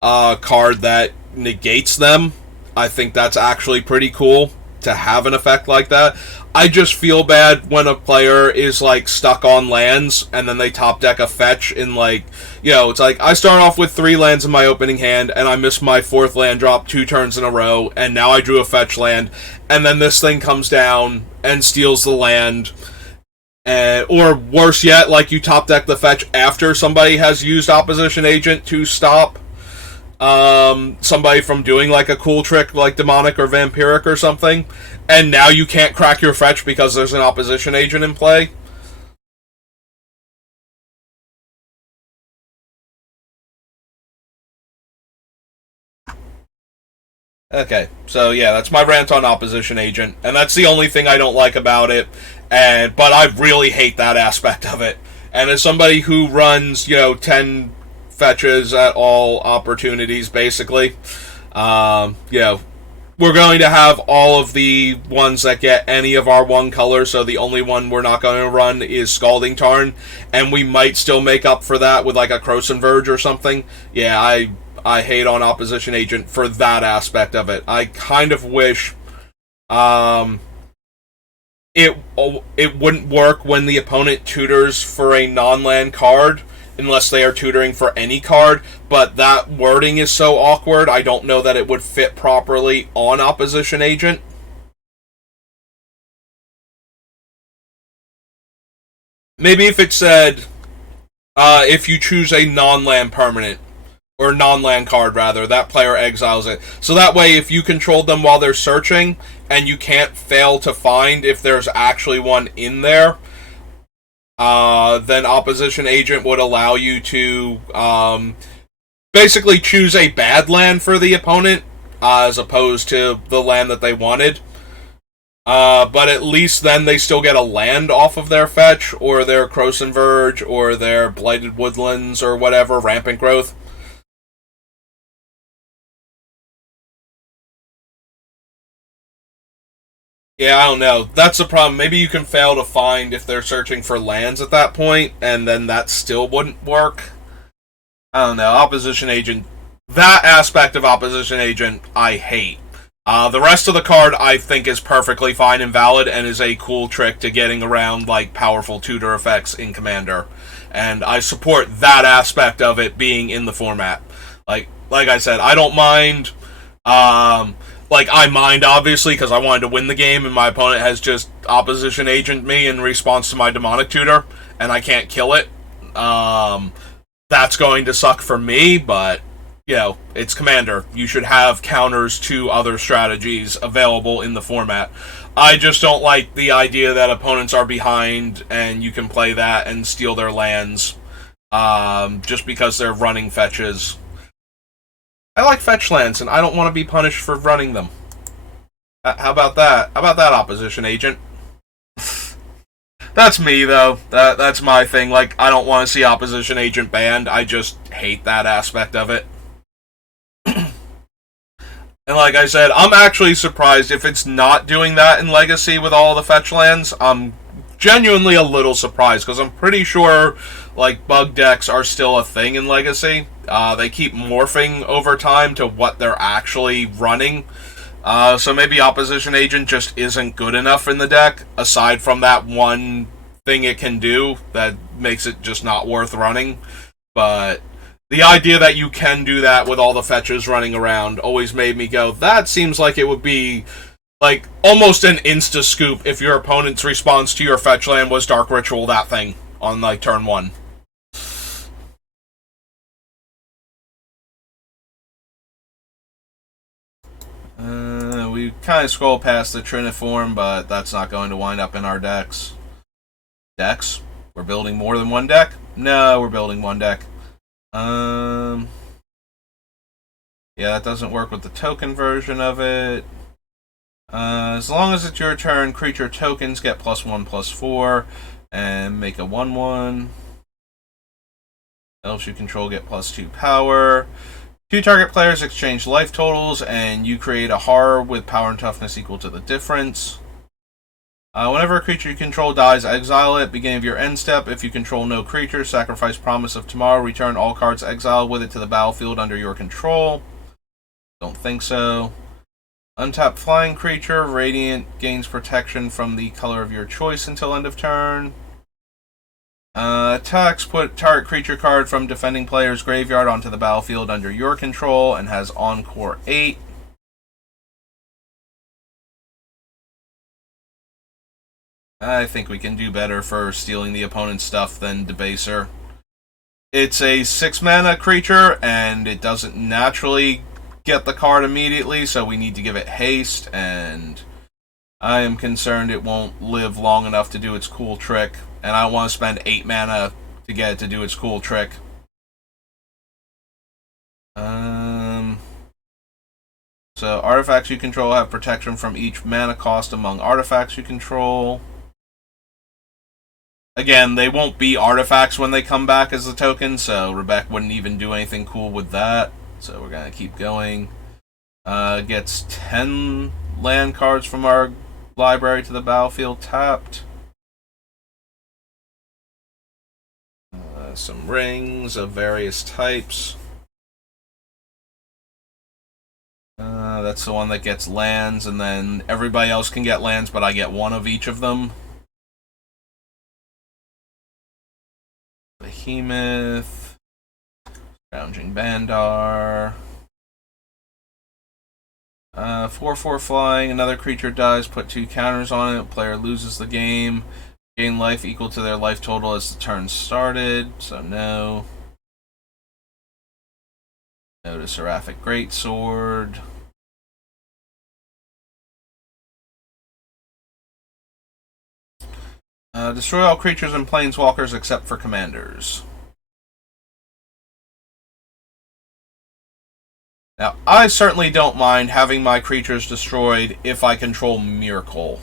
card that negates them. I think that's actually pretty cool to have an effect like that. I just feel bad when a player is like stuck on lands and then they top deck a fetch in like, it's like I start off with 3 lands in my opening hand and I miss my 4th land drop 2 turns in a row and now I drew a fetch land and then this thing comes down and steals the land. Or worse yet, like you top deck the fetch after somebody has used Opposition Agent to stop somebody from doing like a cool trick like Demonic or Vampiric or something, and now you can't crack your fetch because there's an Opposition Agent in play. Okay, so yeah, that's my rant on Opposition Agent, and that's the only thing I don't like about it, but I really hate that aspect of it. And as somebody who runs, 10 fetches at all opportunities, basically, we're going to have all of the ones that get any of our 1 color, so the only one we're not going to run is Scalding Tarn, and we might still make up for that with like a Croson Verge or something. Yeah, I hate on Opposition Agent for that aspect of it. I kind of wish it wouldn't work when the opponent tutors for a non-land card, unless they are tutoring for any card, but that wording is so awkward, I don't know that it would fit properly on Opposition Agent. Maybe if it said, if you choose a non-land permanent, or non-land card rather, that player exiles it. So that way, if you controlled them while they're searching, and you can't fail to find if there's actually one in there, then Opposition Agent would allow you to basically choose a bad land for the opponent, as opposed to the land that they wanted. But at least then they still get a land off of their fetch, or their Croson Verge, or their Blighted Woodlands, or whatever, Rampant Growth. Yeah, I don't know. That's the problem. Maybe you can fail to find if they're searching for lands at that point, and then that still wouldn't work. I don't know. Opposition Agent. That aspect of Opposition Agent, I hate. The rest of the card, I think, is perfectly fine and valid, and is a cool trick to getting around, like, powerful tutor effects in Commander. And I support that aspect of it being in the format. Like I said, I don't mind... I mind, obviously, because I wanted to win the game, and my opponent has just Opposition Agent me in response to my Demonic Tutor, and I can't kill it. That's going to suck for me, but, it's Commander. You should have counters to other strategies available in the format. I just don't like the idea that opponents are behind, and you can play that and steal their lands, just because they're running fetches. I like fetch lands, and I don't want to be punished for running them. How about that? How about that, Opposition Agent? That's me, though. That's my thing. Like, I don't want to see Opposition Agent banned. I just hate that aspect of it. And like I said, I'm actually surprised if it's not doing that in Legacy with all the fetch lands. I'm genuinely a little surprised, because I'm pretty sure, like, bug decks are still a thing in Legacy. They keep morphing over time to what they're actually running. So maybe Opposition Agent just isn't good enough in the deck, aside from that one thing it can do that makes it just not worth running. But the idea that you can do that with all the fetches running around always made me go, that seems like it would be like almost an insta-scoop if your opponent's response to your fetch land was Dark Ritual that thing on like turn 1. We kind of scroll past the Triniform, but that's not going to wind up in our decks. Decks? We're building more than one deck? No, we're building one deck. Yeah, that doesn't work with the token version of it. As long as it's your turn, creature tokens get +1/+4, and make a 1/1. Elves you control get +2 power. 2 target players exchange life totals, and you create a horror with power and toughness equal to the difference. Whenever a creature you control dies, exile it. Beginning of your end step, if you control no creature, sacrifice Promise of Tomorrow. Return all cards exiled with it to the battlefield under your control. Don't think so. Untap flying creature. Radiant gains protection from the color of your choice until end of turn. Attacks. Put target creature card from defending player's graveyard onto the battlefield under your control and has Encore 8. I think we can do better for stealing the opponent's stuff than Debaser. It's a 6 mana creature, and it doesn't naturally get the card immediately, so we need to give it haste, and I am concerned it won't live long enough to do its cool trick, and I want to spend 8 mana to get it to do its cool trick. So artifacts you control have protection from each mana cost among artifacts you control. Again, they won't be artifacts when they come back as a token, so Rebecca wouldn't even do anything cool with that. So we're going to keep going. Gets 10 land cards from our library to the battlefield tapped. Some rings of various types. That's the one that gets lands, and then everybody else can get lands, but I get one of each of them. Behemoth, Scrounging Bandar, 4/4 flying, another creature dies, put 2 counters on it, player loses the game, gain life equal to their life total as the turn started, so no. No to Seraphic Greatsword. Destroy all creatures and planeswalkers except for commanders. Now, I certainly don't mind having my creatures destroyed if I control Myrkul.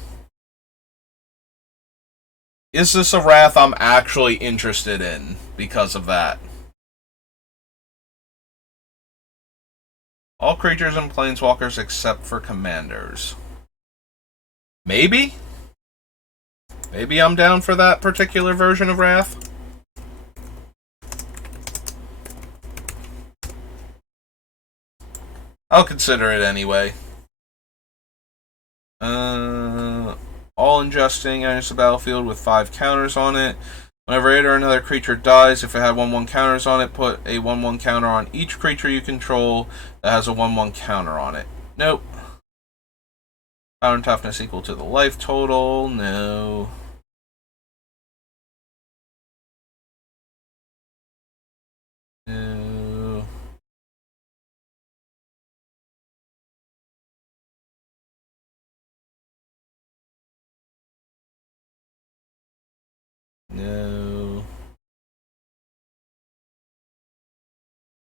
Is this a Wrath I'm actually interested in because of that? All creatures and planeswalkers except for commanders. Maybe? Maybe I'm down for that particular version of Wrath. I'll consider it anyway. All Ingesting enters the battlefield with 5 counters on it. Whenever it or another creature dies, if it had 1/1 counters on it, put a 1/1 counter on each creature you control that has a 1/1 counter on it. Nope. Power and toughness equal to the life total. No. No. No.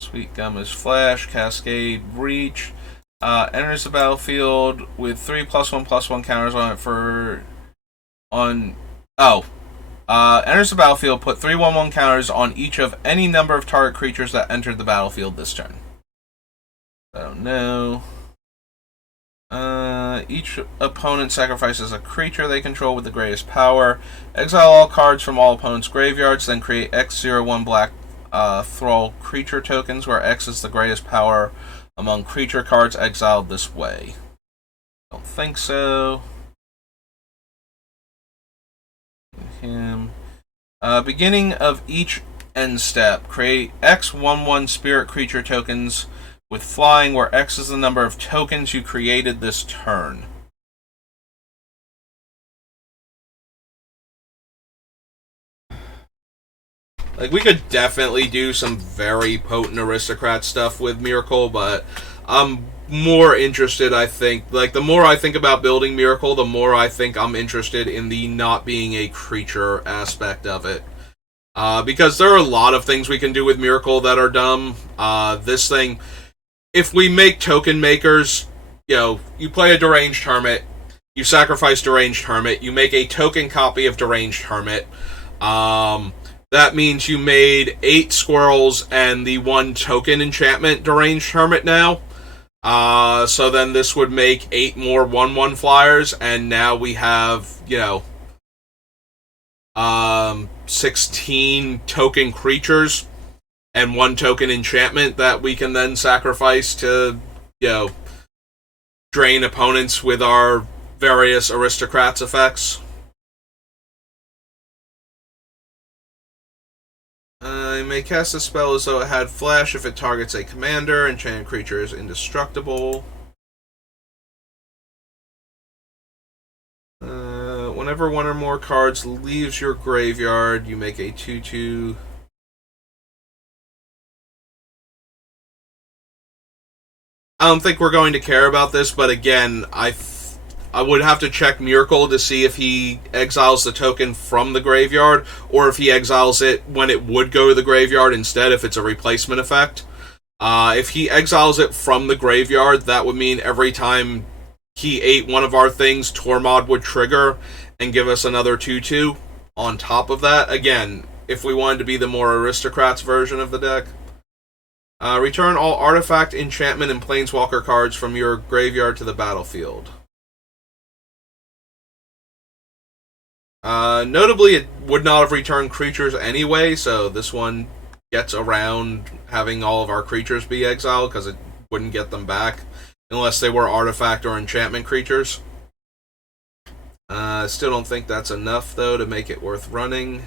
Sweet Gum is Flash, Cascade, Reach. Enters the battlefield with 3+1/+1 counters on it for enters the battlefield, put 3 1/1 counters on each of any number of target creatures that entered the battlefield this turn. So no. Each opponent sacrifices a creature they control with the greatest power. Exile all cards from all opponents' graveyards, then create X01 black Thrall creature tokens, where X is the greatest power among creature cards exiled this way. Don't think so. Him. Beginning of each end step, create X11 spirit creature tokens with flying, where X is the number of tokens you created this turn. Like, we could definitely do some very potent aristocrat stuff with Myrkul, but I'm more interested, I think. Like, the more I think about building Myrkul, the more I think I'm interested in the not being a creature aspect of it. Because there are a lot of things we can do with Myrkul that are dumb. This thing, if we make token makers, you play a Deranged Hermit, you sacrifice Deranged Hermit, you make a token copy of Deranged Hermit, that means you made 8 squirrels and the 1 token enchantment Deranged Hermit now. So then this would make 8 more 1/1 flyers, and now we have, 16 token creatures and 1 token enchantment that we can then sacrifice to, drain opponents with our various aristocrats effects. You may cast a spell as though it had flash if it targets a commander. Enchanted creature is indestructible. Whenever one or more cards leaves your graveyard, you make a 2/2. I don't think we're going to care about this, but again, I would have to check Myrkul to see if he exiles the token from the graveyard, or if he exiles it when it would go to the graveyard instead, if it's a replacement effect. If he exiles it from the graveyard, that would mean every time he ate one of our things, Tormod would trigger and give us another 2/2 on top of that. Again, if we wanted to be the more aristocrats version of the deck. Return all artifact, enchantment, and planeswalker cards from your graveyard to the battlefield. Notably, it would not have returned creatures anyway, so this one gets around having all of our creatures be exiled, because it wouldn't get them back, unless they were artifact or enchantment creatures. I still don't think that's enough, though, to make it worth running.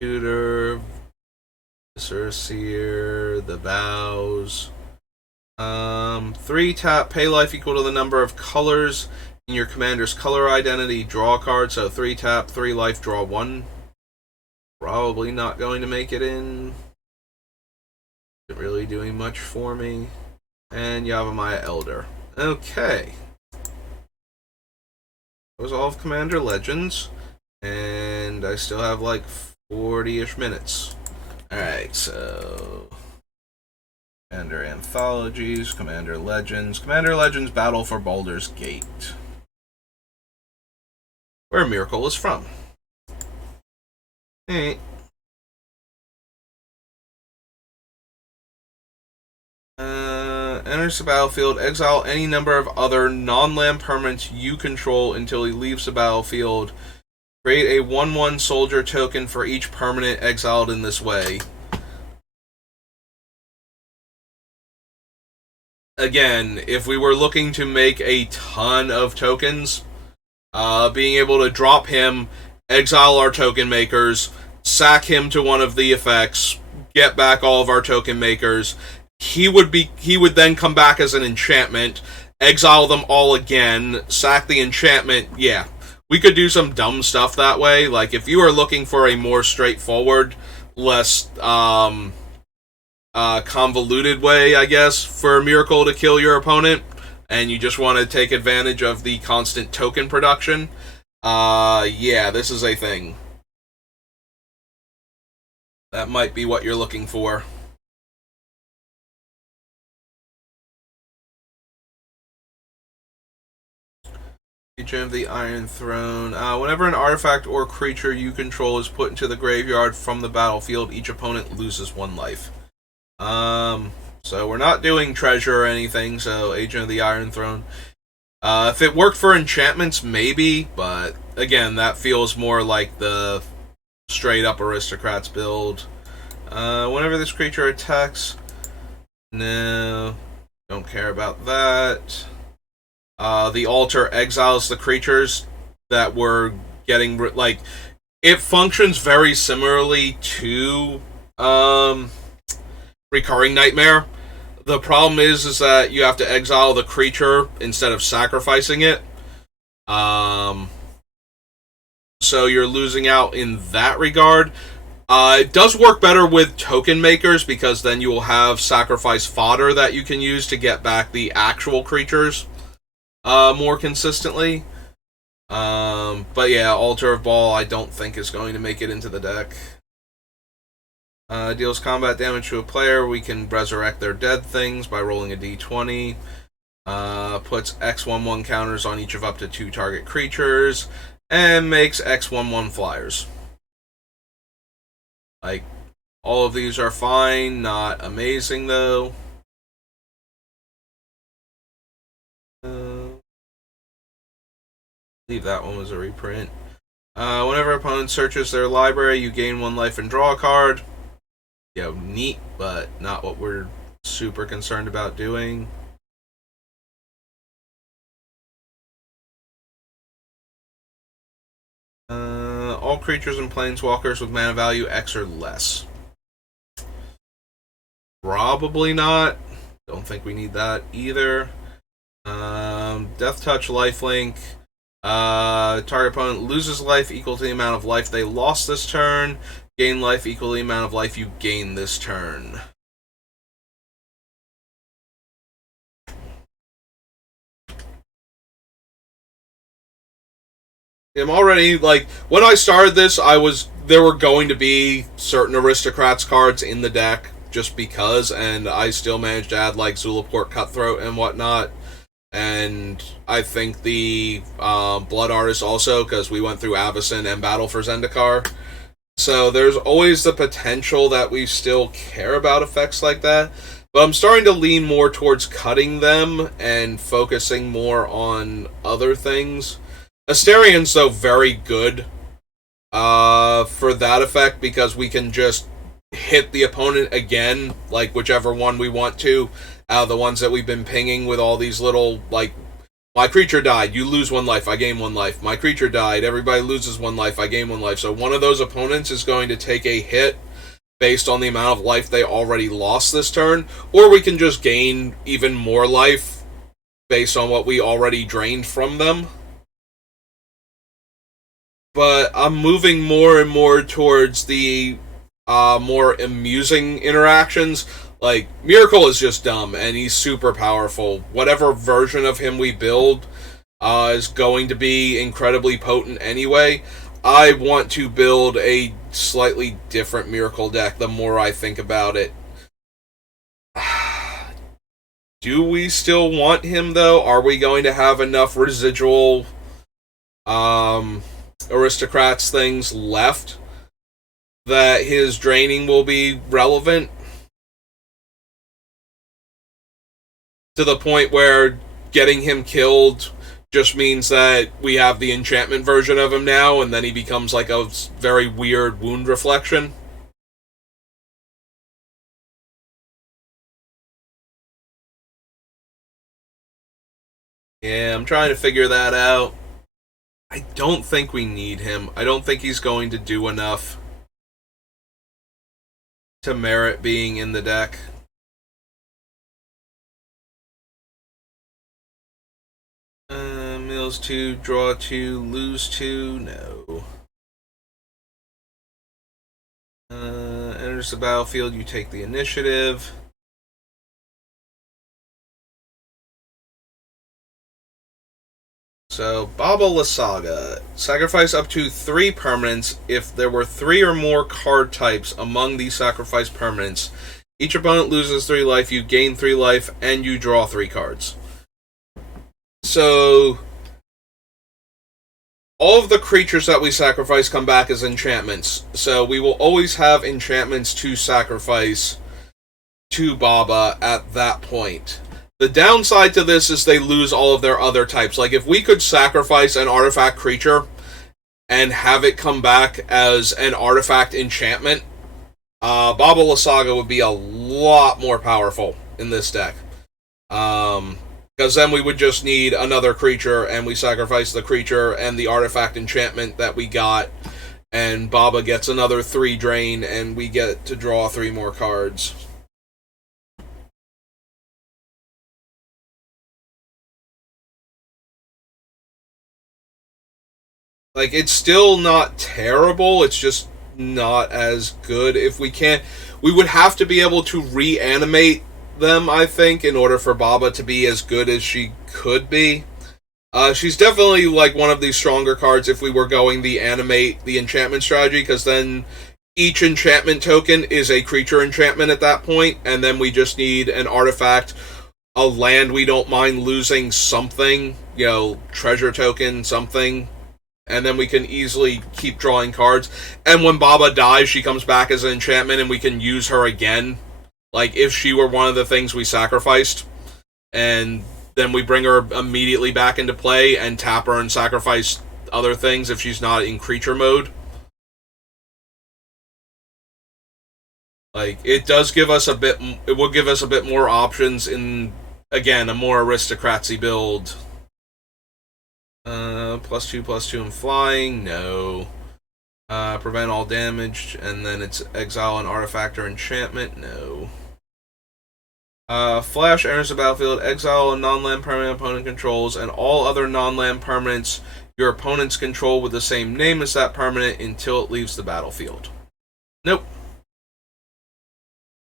Tutor, Seer, the Vows. 3 tap, pay life equal to the number of colors in your commander's color identity, draw a card, so 3 tap, 3 life, draw 1. Probably not going to make it in. Isn't really doing much for me. And Yavimaya Elder. Okay. That was all of Commander Legends. And I still have like 40-ish minutes. Alright, so Commander Anthologies, Commander Legends Battle for Baldur's Gate. Where Myrkul is from. Hey. Enters the battlefield, exile any number of other non-land permanents you control until he leaves the battlefield. Create a 1/1 soldier token for each permanent exiled in this way. Again, if we were looking to make a ton of tokens, being able to drop him, exile our token makers, sack him to one of the effects, get back all of our token makers, he would then come back as an enchantment, exile them all again, sack the enchantment. Yeah, we could do some dumb stuff that way. Like, if you are looking for a more straightforward, less convoluted way, I guess, for Myrkul to kill your opponent, and you just want to take advantage of the constant token production, yeah, this is a thing. That might be what you're looking for. Agent of the Iron Throne. Whenever an artifact or creature you control is put into the graveyard from the battlefield, each opponent loses 1 life. So we're not doing treasure or anything, so Agent of the Iron Throne. If it worked for enchantments, maybe, but again, that feels more like the straight up aristocrats build. Whenever this creature attacks, no, don't care about that. The altar exiles the creatures that were getting like, it functions very similarly to Recurring Nightmare. The problem is that you have to exile the creature instead of sacrificing it. So you're losing out in that regard. It does work better with token makers, because then you will have sacrifice fodder that you can use to get back the actual creatures more consistently. But yeah, Altar of Baal I don't think is going to make it into the deck. Deals combat damage to a player. We can resurrect their dead things by rolling a d20. Puts X/1/1 counters on each of up to 2 target creatures, and makes X/1/1 flyers. Like, all of these are fine, not amazing though. Leave that one was a reprint. Whenever opponent searches their library, you gain 1 life and draw a card. neat, but not what we're super concerned about doing. All creatures and planeswalkers with mana value X or less. Probably not. Don't think we need that either. Death Touch, Lifelink. Target opponent loses life equal to the amount of life they lost this turn. Gain life equal to the amount of life you gain this turn. I'm already, like, when I started this, there were going to be certain Aristocrats cards in the deck, just because, and I still managed to add, like, Zulaport Cutthroat and whatnot. And I think the Blood Artist also, because we went through Avacyn and Battle for Zendikar. So there's always the potential that we still care about effects like that. But I'm starting to lean more towards cutting them and focusing more on other things. Asterian's, though, very good for that effect, because we can just hit the opponent again, like whichever one we want to, out of the ones that we've been pinging with all these little, like, my creature died, you lose 1 life, I gain 1 life. My creature died, everybody loses 1 life, I gain 1 life. So one of those opponents is going to take a hit based on the amount of life they already lost this turn, or we can just gain even more life based on what we already drained from them. But I'm moving more and more towards the more amusing interactions. Like, Myrkul is just dumb, and he's super powerful. Whatever version of him we build is going to be incredibly potent anyway. I want to build a slightly different Myrkul deck the more I think about it. Do we still want him, though? Are we going to have enough residual Aristocrats things left that his draining will be relevant? To the point where getting him killed just means that we have the enchantment version of him now, and then he becomes like a very weird wound reflection. Yeah, I'm trying to figure that out. I don't think we need him. I don't think he's going to do enough to merit being in the deck. Mills 2, draw 2, lose 2, no. Enters the battlefield, you take the initiative. So, Baba Lysaga. Sacrifice up to 3 permanents if there were 3 or more card types among these sacrificed permanents. Each opponent loses 3 life, you gain 3 life, and you draw 3 cards. So, all of the creatures that we sacrifice come back as enchantments. So we will always have enchantments to sacrifice to Baba at that point. The downside to this is they lose all of their other types. Like, if we could sacrifice an artifact creature and have it come back as an artifact enchantment, Baba Lysaga would be a lot more powerful in this deck. Because then we would just need another creature, and we sacrifice the creature and the artifact enchantment that we got, and Baba gets another 3 drain, and we get to draw 3 more cards. Like, it's still not terrible, it's just not as good. If we can't, we would have to be able to reanimate them, I think, in order for Baba to be as good as she could be. She's definitely like one of these stronger cards if we were going the animate the enchantment strategy, because then each enchantment token is a creature enchantment at that point, and then we just need an artifact, a land we don't mind losing something, treasure token, something, and then we can easily keep drawing cards. And when Baba dies, she comes back as an enchantment, and we can use her again. Like, if she were one of the things we sacrificed, and then we bring her immediately back into play and tap her and sacrifice other things if she's not in creature mode. Like, it does give us a bit, it will give us a bit more options in, again, a more aristocracy build. +2/+2 in flying, no. Prevent all damage, and then it's exile an artifact or enchantment, no. Flash enters the battlefield, exile a non-land permanent opponent controls, and all other non-land permanents your opponents control with the same name as that permanent until it leaves the battlefield. Nope.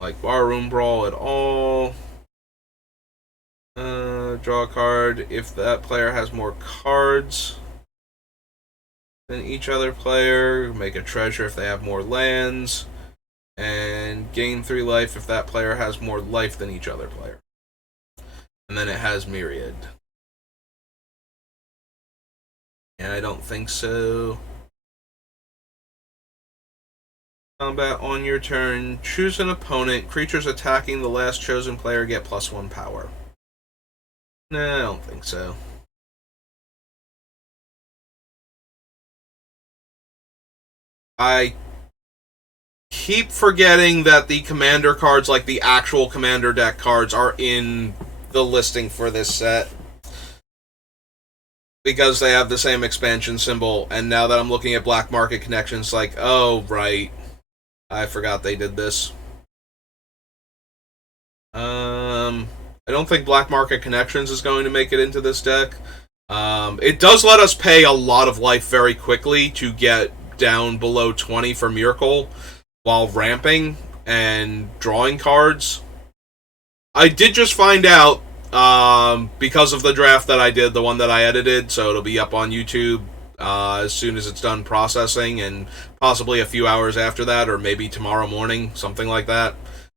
Like Barroom Brawl at all. Draw a card if that player has more cards than each other player. Make a treasure if they have more lands. And gain 3 life if that player has more life than each other player. And then it has Myriad. And I don't think so. Combat on your turn. Choose an opponent. Creatures attacking the last chosen player get +1 power. No, I don't think so. I keep forgetting that the commander cards, like the actual commander deck cards, are in the listing for this set. Because they have the same expansion symbol, and now that I'm looking at Black Market Connections, like, oh, right. I forgot they did this. I don't think Black Market Connections is going to make it into this deck. It does let us pay a lot of life very quickly to get down below 20 for Myrkul while ramping and drawing cards. I did just find out, because of the draft that I did, the one that I edited, so it'll be up on YouTube as soon as it's done processing, and possibly a few hours after that, or maybe tomorrow morning, something like that,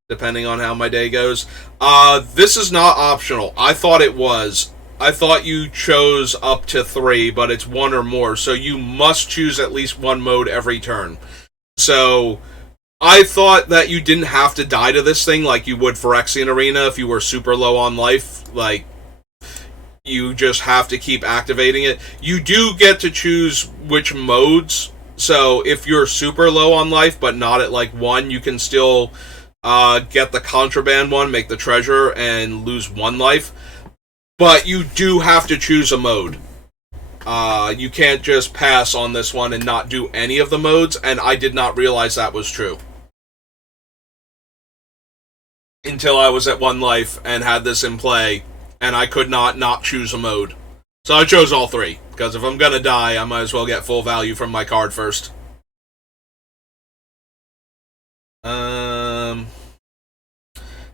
depending on how my day goes. This is not optional. I thought it was. I thought you chose up to 3, but it's 1 or more, so you must choose at least 1 mode every turn. So I thought that you didn't have to die to this thing like you would Phyrexian Arena if you were super low on life. Like, you just have to keep activating it. You do get to choose which modes. So if you're super low on life, but not at like 1, you can still get the contraband one, make the treasure, and lose 1 life. But you do have to choose a mode. You can't just pass on this one and not do any of the modes, and I did not realize that was true until I was at 1 life and had this in play, and I could not choose a mode. So I chose all 3, because if I'm gonna die, I might as well get full value from my card first.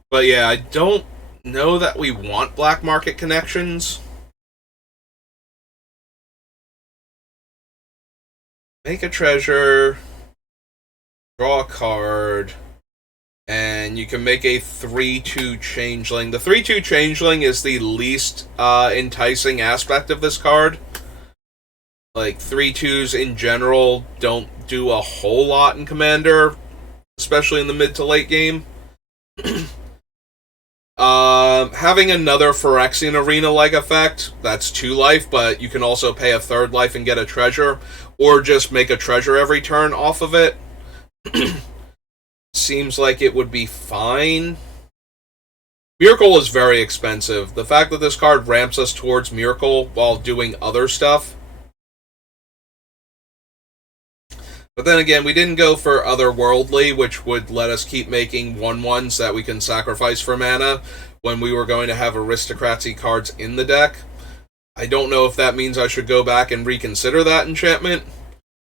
But yeah, I don't know that we want Black Market Connections. Make a treasure, draw a card, and you can make a 3/2 changeling. The 3/2 changeling is the least enticing aspect of this card. Like, 3/2s in general don't do a whole lot in Commander, especially in the mid to late game. Having another Phyrexian Arena-like effect, that's 2 life, but you can also pay a 3rd life and get a treasure, or just make a treasure every turn off of it. Seems like it would be fine. Myrkul is very expensive. The fact that this card ramps us towards Myrkul while doing other stuff. But then again, we didn't go for Otherworldly, which would let us keep making 1/1s that we can sacrifice for mana when we were going to have aristocracy cards in the deck. I don't know if that means I should go back and reconsider that enchantment.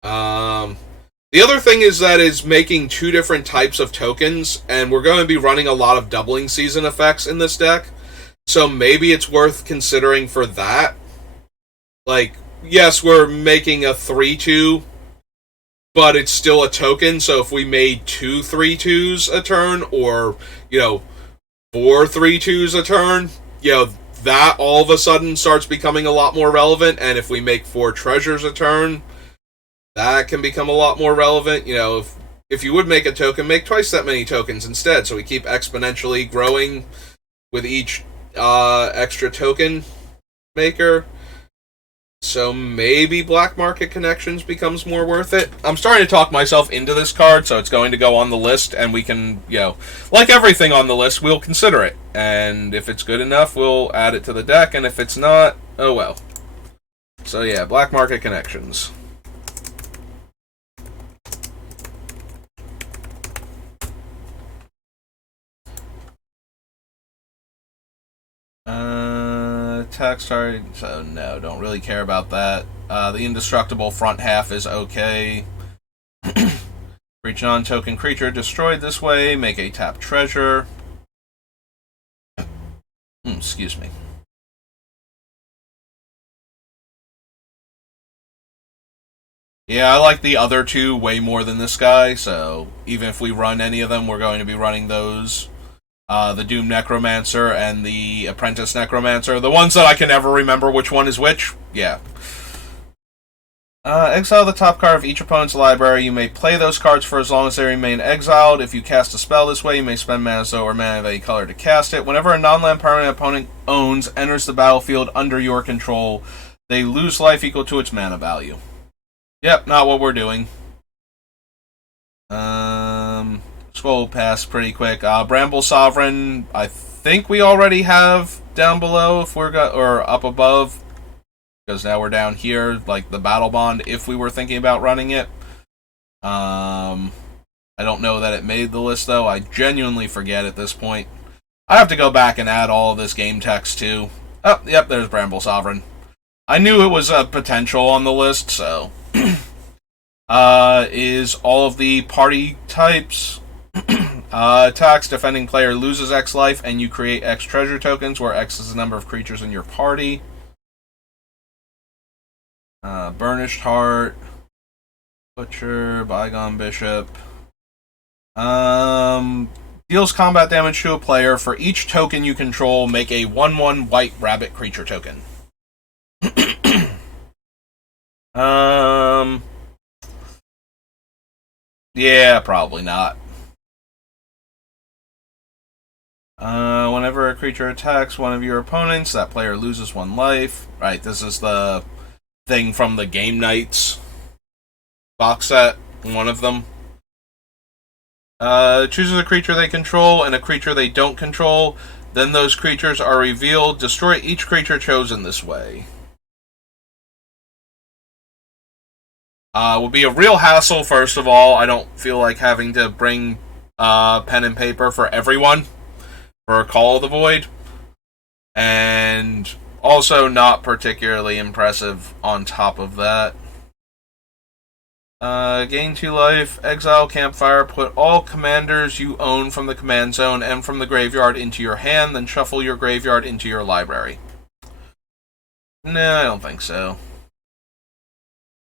The other thing is that is making 2 different types of tokens, and we're going to be running a lot of doubling season effects in this deck, so maybe it's worth considering for that. Like, yes, we're making a 3/2, but it's still a token, so if we made 2 3/2s a turn, or, 4 3/2s a turn, that all of a sudden starts becoming a lot more relevant, and if we make 4 treasures a turn, that can become a lot more relevant. If you would make a token, make twice that many tokens instead, so we keep exponentially growing with each extra token maker. So maybe Black Market Connections becomes more worth it. I'm starting to talk myself into this card, so it's going to go on the list, and we can, like everything on the list, we'll consider it. And if it's good enough, we'll add it to the deck, and if it's not, oh well. So yeah, Black Market Connections. Attack start, so no, don't really care about that. The indestructible front half is okay. For each non-token creature destroyed this way, make a tap treasure. Excuse me. Yeah, I like the other two way more than this guy, so even if we run any of them, we're going to be running those. The Doom Necromancer and the Apprentice Necromancer. The ones that I can never remember which one is which. Yeah. Exile the top card of each opponent's library. You may play those cards for as long as they remain exiled. If you cast a spell this way, you may spend mana or mana of any color to cast it. Whenever a non-land permanent opponent owns enters the battlefield under your control, they lose life equal to its mana value. Yep, not what we're doing. Scroll past pretty quick. Bramble Sovereign, I think we already have down below if we're or up above, because now we're down here, like the Battle Bond. If we were thinking about running it, I don't know that it made the list though. I genuinely forget at this point. I have to go back and add all of this game text too. Oh, yep, there's Bramble Sovereign. I knew it was a potential on the list, so. Is all of the party types. Attacks, defending player loses X life, and you create X treasure tokens, where X is the number of creatures in your party. Burnished Heart, Butcher, Bygone Bishop. Deals combat damage to a player. For each token you control, make a 1/1 white rabbit creature token. Yeah, probably not. Whenever a creature attacks one of your opponents, that player loses 1 life. Right, this is the thing from the Game Nights box set, one of them. Chooses a creature they control and a creature they don't control. Then those creatures are revealed. Destroy each creature chosen this way. Would be a real hassle, first of all. I don't feel like having to bring pen and paper for everyone for a Call of the Void. And also not particularly impressive on top of that. Gain 2 life, exile Campfire, put all commanders you own from the command zone and from the graveyard into your hand, then shuffle your graveyard into your library. Nah, I don't think so.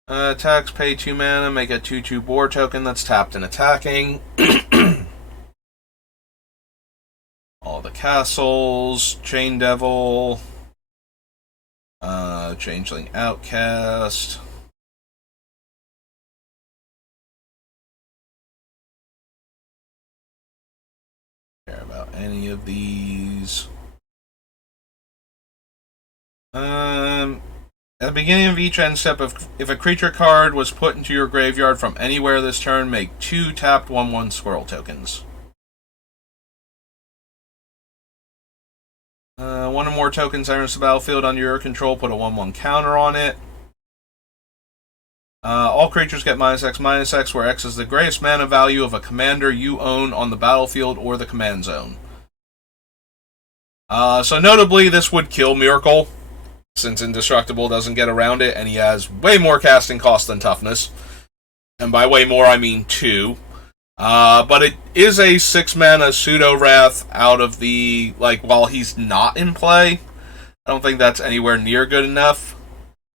Attacks, pay 2 mana, make a 2/2 boar token that's tapped and attacking. All the castles, Chain Devil, Changeling Outcast. Care about any of these. At the beginning of each end step, if a creature card was put into your graveyard from anywhere this turn, make 2 tapped 1/1 squirrel tokens. 1 or more tokens enters the battlefield under your control, put a 1/1 counter on it. All creatures get -X/-X, where X is the greatest mana value of a commander you own on the battlefield or the command zone. So notably, this would kill Myrkul, since Indestructible doesn't get around it, and he has way more casting cost than toughness. And by way more, I mean 2. But it is a 6 mana Pseudo Wrath out of the, while he's not in play. I don't think that's anywhere near good enough.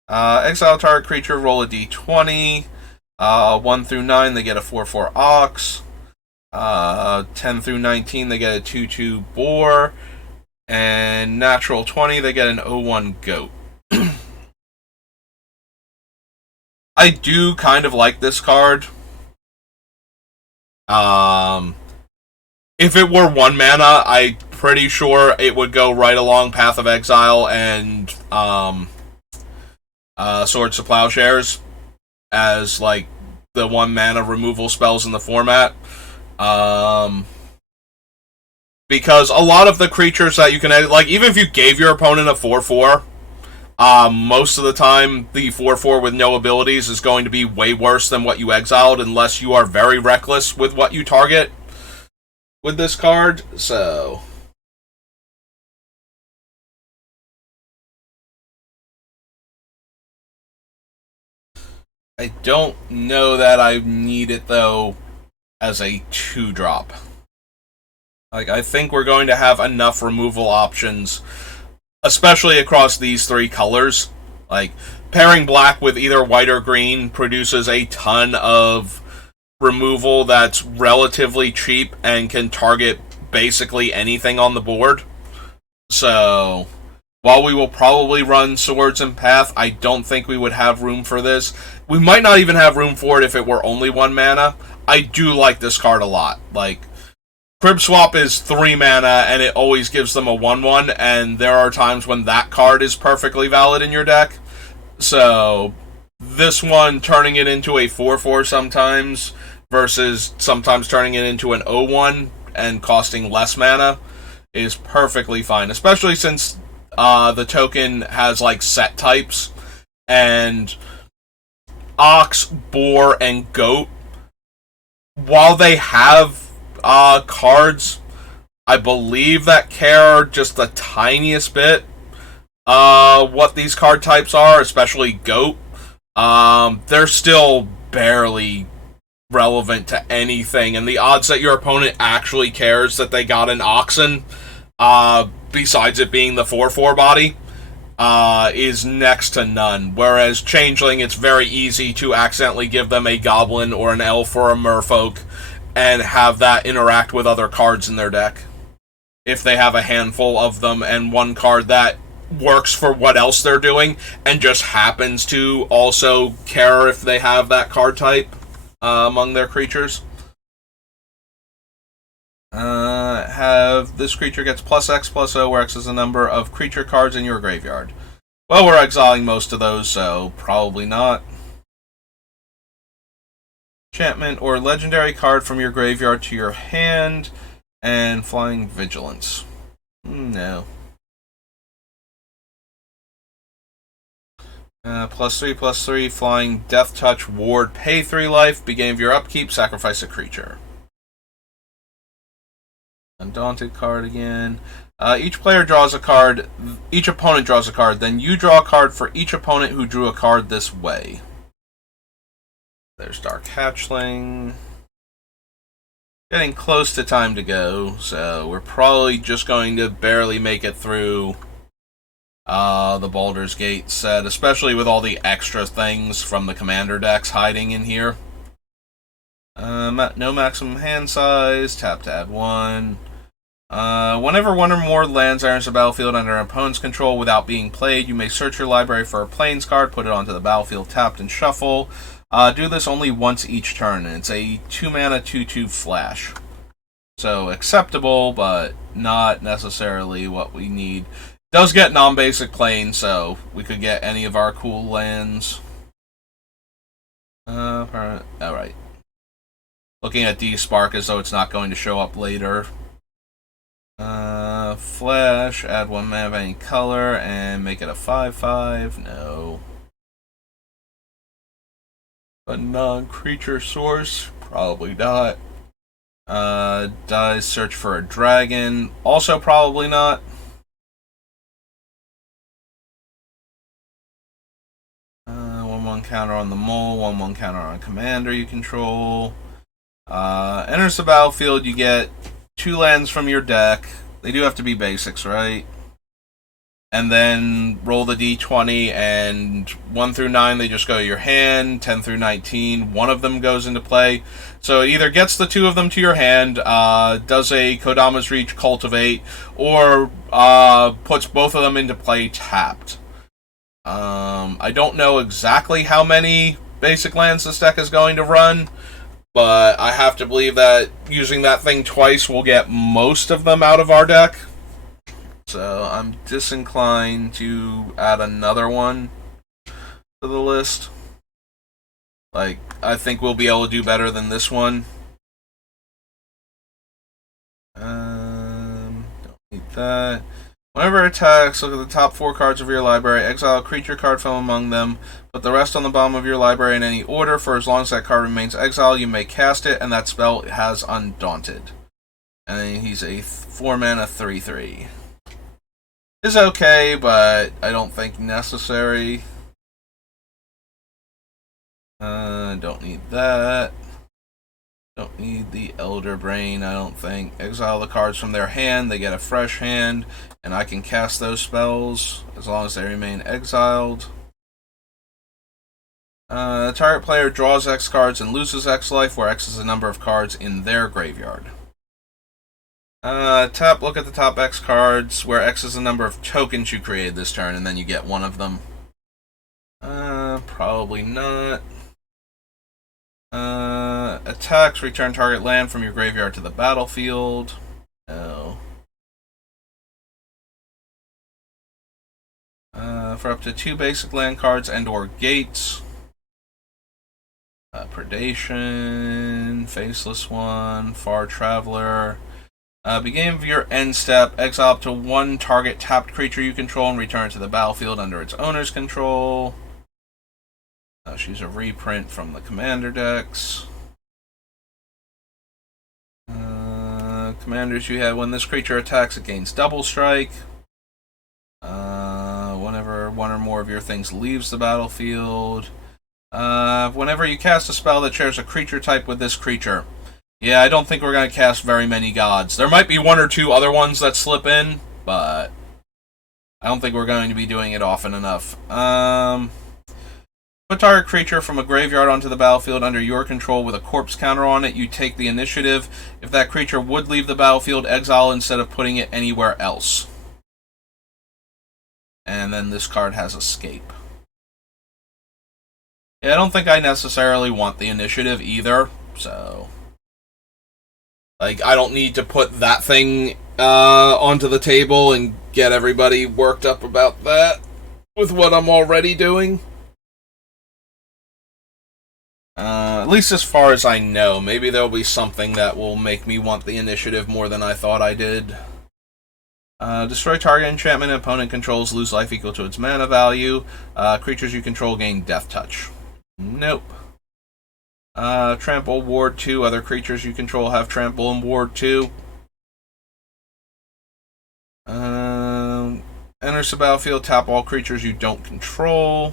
Exile target creature, roll a d20. 1 through 9, they get a 4/4 Ox. 10 through 19, they get a 2/2 Boar. And natural 20, they get an 0/1 Goat. I do kind of like this card. If it were 1 mana, I'm pretty sure it would go right along Path of Exile and Swords to Plowshares as like the 1 mana removal spells in the format. Because a lot of the creatures that you can edit, like even if you gave your opponent a 4/4, most of the time the 4/4 with no abilities is going to be way worse than what you exiled, unless you are very reckless with what you target with this card. So I don't know that I need it though as a 2-drop. Like, I think we're going to have enough removal options, especially across these 3 colors. Like, pairing black with either white or green produces a ton of removal that's relatively cheap and can target basically anything on the board. So, while we will probably run Swords and Path, I don't think we would have room for this. We might not even have room for it if it were only 1 mana. I do like this card a lot. Like, Crib Swap is 3 mana, and it always gives them a 1/1, and there are times when that card is perfectly valid in your deck. So, this one, turning it into a 4/4 sometimes, versus sometimes turning it into an 0/1 and costing less mana, is perfectly fine. Especially since the token has, like, set types, and Ox, Boar, and Goat, while they have cards, I believe, that care just the tiniest bit what these card types are, especially Goat. They're still barely relevant to anything, and the odds that your opponent actually cares that they got an Oxen, besides it being the 4/4 body, is next to none. Whereas Changeling, it's very easy to accidentally give them a Goblin or an Elf or a Merfolk and have that interact with other cards in their deck. If they have a handful of them and one card that works for what else they're doing and just happens to also care if they have that card type among their creatures. Have this creature gets +X/+O, where X is the number of creature cards in your graveyard. Well, we're exiling most of those, so probably not. Enchantment or legendary card from your graveyard to your hand, and Flying Vigilance. No. +3/+3, Flying Death Touch, Ward, pay 3 life, beginning of your upkeep, sacrifice a creature. Undaunted card again. Each player draws a card, each opponent draws a card, then you draw a card for each opponent who drew a card this way. There's Dark Hatchling. Getting close to time to go, so we're probably just going to barely make it through the Baldur's Gate set, especially with all the extra things from the commander decks hiding in here. No maximum hand size, tap to add 1. Whenever 1 or more lands enters the battlefield under an opponent's control without being played, you may search your library for a Plains card, put it onto the battlefield tapped, and shuffle. Do this only once each turn, and it's a 2-mana 2/2 flash. So acceptable, but not necessarily what we need. Does get non-basic Plains, so we could get any of our cool lands. Alright. Looking at D-Spark as though it's not going to show up later. Flash, add 1 mana of any color, and make it a 5/5. No. A non-creature source? Probably not. Dies search for a dragon? Also probably not. 1/1 counter on the mole, 1/1 counter on a commander you control. Enters the battlefield, you get 2 lands from your deck. They do have to be basics, right? And then roll the d20, and 1 through 9 they just go to your hand. 10 through 19, one of them goes into play. So it either gets the 2 of them to your hand, does a Kodama's Reach, Cultivate, or puts both of them into play tapped. I don't know exactly how many basic lands this deck is going to run, but I have to believe that using that thing twice will get most of them out of our deck. So I'm disinclined to add another one. to the list. Like, I think we'll be able to do better than this one. Don't need that. Whenever it attacks, look at the top 4 cards of your library, exile a creature card from among them, put the rest on the bottom of your library in any order. For as long as that card remains exiled, you may cast it, and that spell has Undaunted. And then he's a 4-mana 3/3. Is okay, but I don't think necessary. Don't need that. Don't need the Elder Brain, I don't think. Exile the cards from their hand, they get a fresh hand, and I can cast those spells as long as they remain exiled. The target player draws X cards and loses X life, where X is the number of cards in their graveyard. Look at the top X cards, where X is the number of tokens you created this turn, and then you get one of them. Probably not. Attacks, return target land from your graveyard to the battlefield. No. For up to 2 basic land cards and or gates. Predation, Faceless One, Far Traveler. Beginning of your end step, exile up to 1 target tapped creature you control and return it to the battlefield under its owner's control. She's a reprint from the commander decks. Commanders you have, when this creature attacks, it gains double strike. Whenever 1 or more of your things leaves the battlefield. Whenever you cast a spell that shares a creature type with this creature. Yeah, I don't think we're going to cast very many gods. There might be 1 or 2 other ones that slip in, but I don't think we're going to be doing it often enough. Put target creature from a graveyard onto the battlefield under your control with a corpse counter on it. You take the initiative. If that creature would leave the battlefield, exile instead of putting it anywhere else. And then this card has Escape. Yeah, I don't think I necessarily want the initiative either, so... Like, I don't need to put that thing onto the table and get everybody worked up about that with what I'm already doing. At least as far as I know. Maybe there'll be something that will make me want the initiative more than I thought I did. Destroy target enchantment opponent controls, lose life equal to its mana value. Creatures you control gain Death Touch. Nope. Trample, Ward 2. Other creatures you control have Trample and Ward 2. Enters the battlefield, tap all creatures you don't control.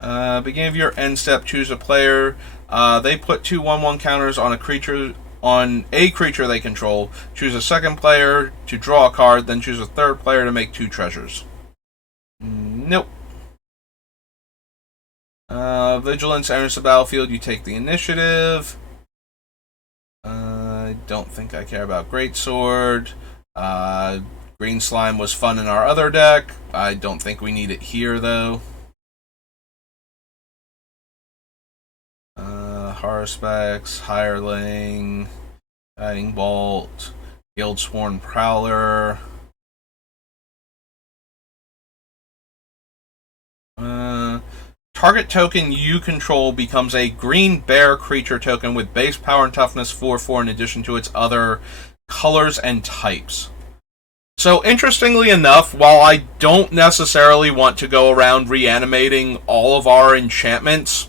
Beginning of your end step, choose a player. They put 2 1/1 counters on a creature they control. Choose a second player to draw a card, then choose a third player to make 2 treasures. Nope. Vigilance enters the battlefield, you take the initiative. I don't think I care about Greatsword. Green Slime was fun in our other deck. I don't think we need it here, though. Haruspex, Hireling, Guiding Bolt, Guildsworn Prowler. Target token you control becomes a green bear creature token with base power and toughness 4/4 in addition to its other colors and types. So, interestingly enough, while I don't necessarily want to go around reanimating all of our enchantments,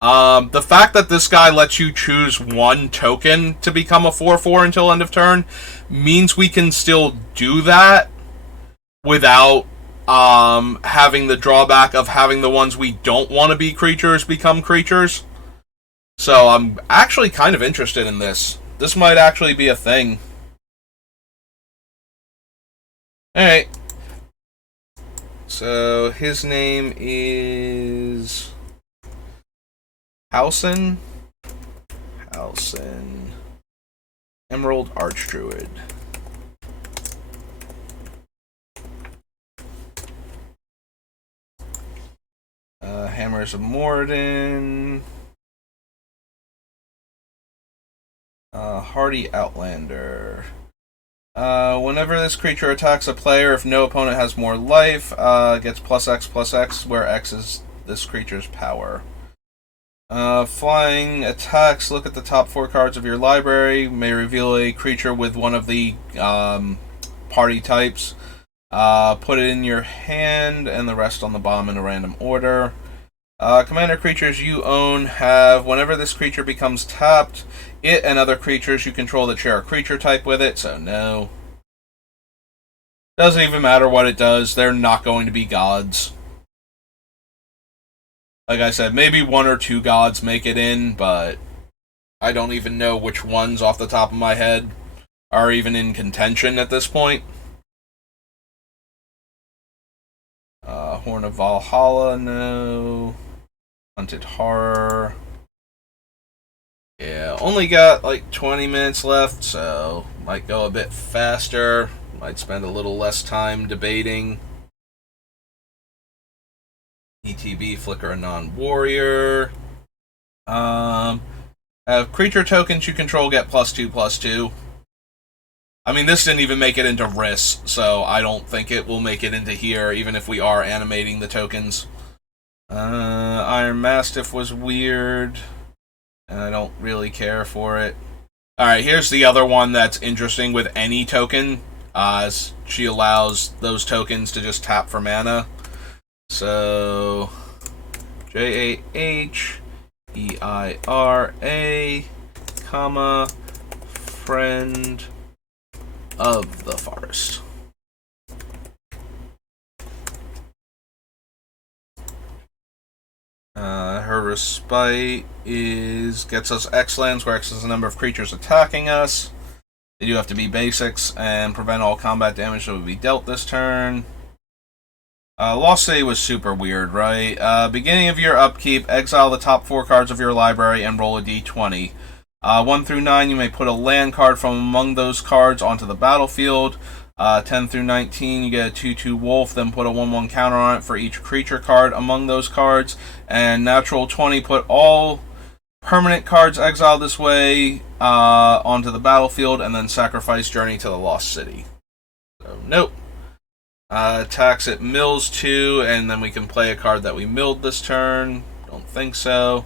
the fact that this guy lets you choose 1 token to become a 4/4 until end of turn means we can still do that without having the drawback of having the ones we don't want to be creatures become creatures. So I'm actually kind of interested in this. This might actually be a thing. Alright. So his name is Halsin. Emerald Archdruid. Hammers of Moradin. Hardy Outlander. Whenever this creature attacks a player, if no opponent has more life, gets +X/+X, where X is this creature's power. Flying attacks. Look at the top 4 cards of your library. May reveal a creature with one of the party types. Put it in your hand, and the rest on the bottom in a random order. Commander creatures you own have, whenever this creature becomes tapped, it and other creatures you control that share a creature type with it, so no. Doesn't even matter what it does, they're not going to be gods. Like I said, maybe 1 or 2 gods make it in, but I don't even know which ones off the top of my head are even in contention at this point. Horn of Valhalla, no. Hunted Horror. Yeah, only got like 20 minutes left, so might go a bit faster. Might spend a little less time debating. ETB, Flicker a non-warrior. Have creature tokens you control get +2/+2. I mean, this didn't even make it into RIS, so I don't think it will make it into here, even if we are animating the tokens. Iron Mastiff was weird, and I don't really care for it. Alright, here's the other one that's interesting with any token. She allows those tokens to just tap for mana. So, Jaheira, comma, friend of the forest. Her respite gets us X lands, where X is the number of creatures attacking us. They do have to be basics and prevent all combat damage that would be dealt this turn. Lost City was super weird, right? Beginning of your upkeep, exile the top 4 cards of your library and roll a d20. 1 through 9, you may put a land card from among those cards onto the battlefield. 10 through 19, you get a 2/2 wolf, then put a 1/1 counter on it for each creature card among those cards. And natural 20, put all permanent cards exiled this way onto the battlefield, and then sacrifice Journey to the Lost City. So, nope. Attacks at mills 2, and then we can play a card that we milled this turn. Don't think so.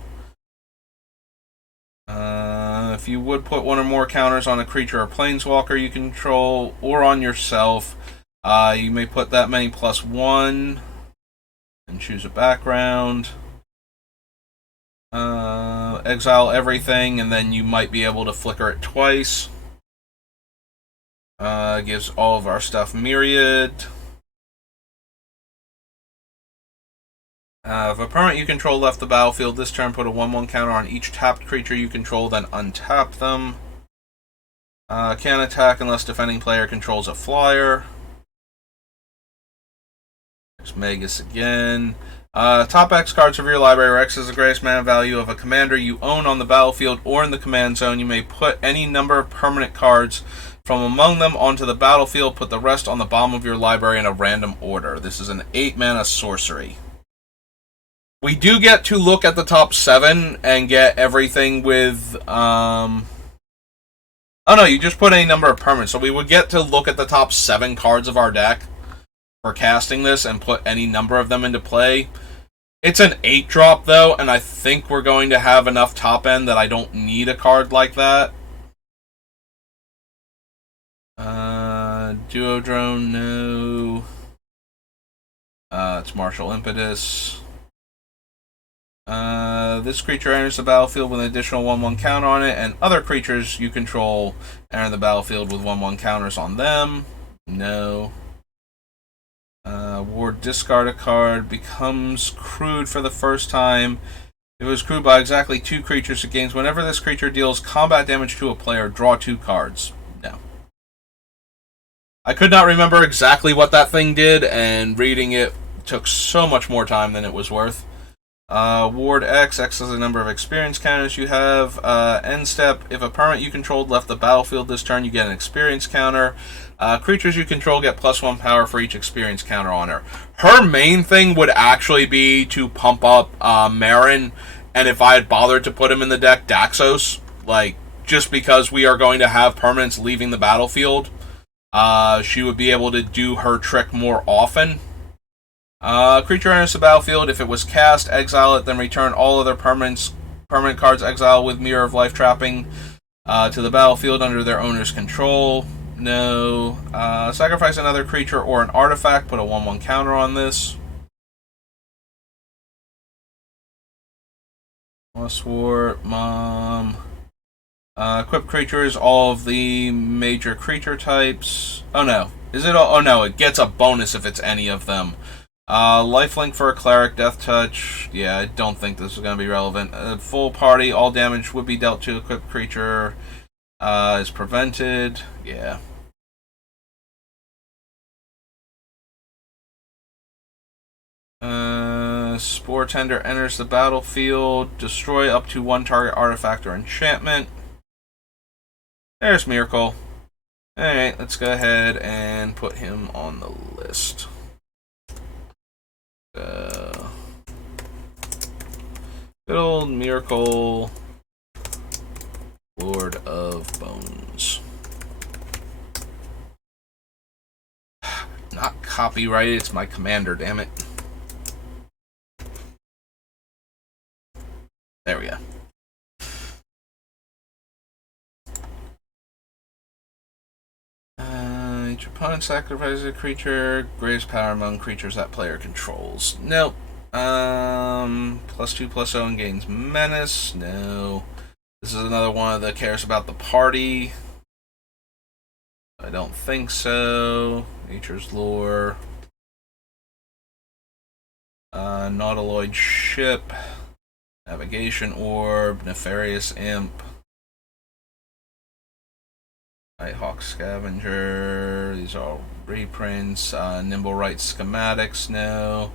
If you would put 1 or more counters on a creature or planeswalker you control, or on yourself, you may put that many +1 and choose a background. Exile everything, and then you might be able to flicker it twice. Gives all of our stuff Myriad. If a permanent you control left the battlefield this turn, put a 1/1 counter on each tapped creature you control, then untap them. Can't attack unless defending player controls a flyer. There's Magus again. Top X cards of your library, where X is the greatest mana value of a commander you own on the battlefield or in the command zone. You may put any number of permanent cards from among them onto the battlefield. Put the rest on the bottom of your library in a random order. This is an 8-mana sorcery. We do get to look at the top 7 and get everything with, oh no, you just put any number of permanents. So we would get to look at the top 7 cards of our deck for casting this and put any number of them into play. It's an 8-drop though, and I think we're going to have enough top end that I don't need a card like that. Duodrone, no. It's Martial Impetus. This creature enters the battlefield with an additional 1/1 counter on it, and other creatures you control enter the battlefield with 1/1 counters on them. No. Ward, discard a card, becomes crewed for the first time. If it was crewed by exactly 2 creatures, it gains whenever this creature deals combat damage to a player, draw 2 cards. No. I could not remember exactly what that thing did, and reading it took so much more time than it was worth. Ward X is the number of experience counters you have. End step, if a permanent you controlled left the battlefield this turn, you get an experience counter. Creatures you control get +1 power for each experience counter on her. Her main thing would actually be to pump up Marin, and if I had bothered to put him in the deck, Daxos. Like, just because we are going to have permanents leaving the battlefield. she would be able to do her trick more often. Creature enters the battlefield. If it was cast, exile it, then return all other permanent cards exiled with Mirror of Life trapping to the battlefield under their owner's control. No. Sacrifice another creature or an artifact. Put a 1/1 counter on this. Swart, Mom. Equip creatures, all of the major creature types. Oh no. Is it all? Oh no, it gets a bonus if it's any of them. Lifelink for a cleric, death touch. Yeah, I don't think this is going to be relevant. Full party, all damage would be dealt to equipped creature is prevented. Yeah. Spore Tender enters the battlefield. Destroy up to one target artifact or enchantment. There's Myrkul. Alright, let's go ahead and put him on the list. Good old Myrkul, Lord of Bones. Not copyrighted, it's my commander, damn it. There we go. Each opponent sacrifices a creature, greatest power among creatures that player controls. Nope. +2/+0 and gains menace. No. This is another one that cares about the party. I don't think so. Nature's Lore. Nautiloid Ship. Navigation Orb. Nefarious Imp. Nighthawk Scavenger. These are all reprints. Nimble Right Schematics. No.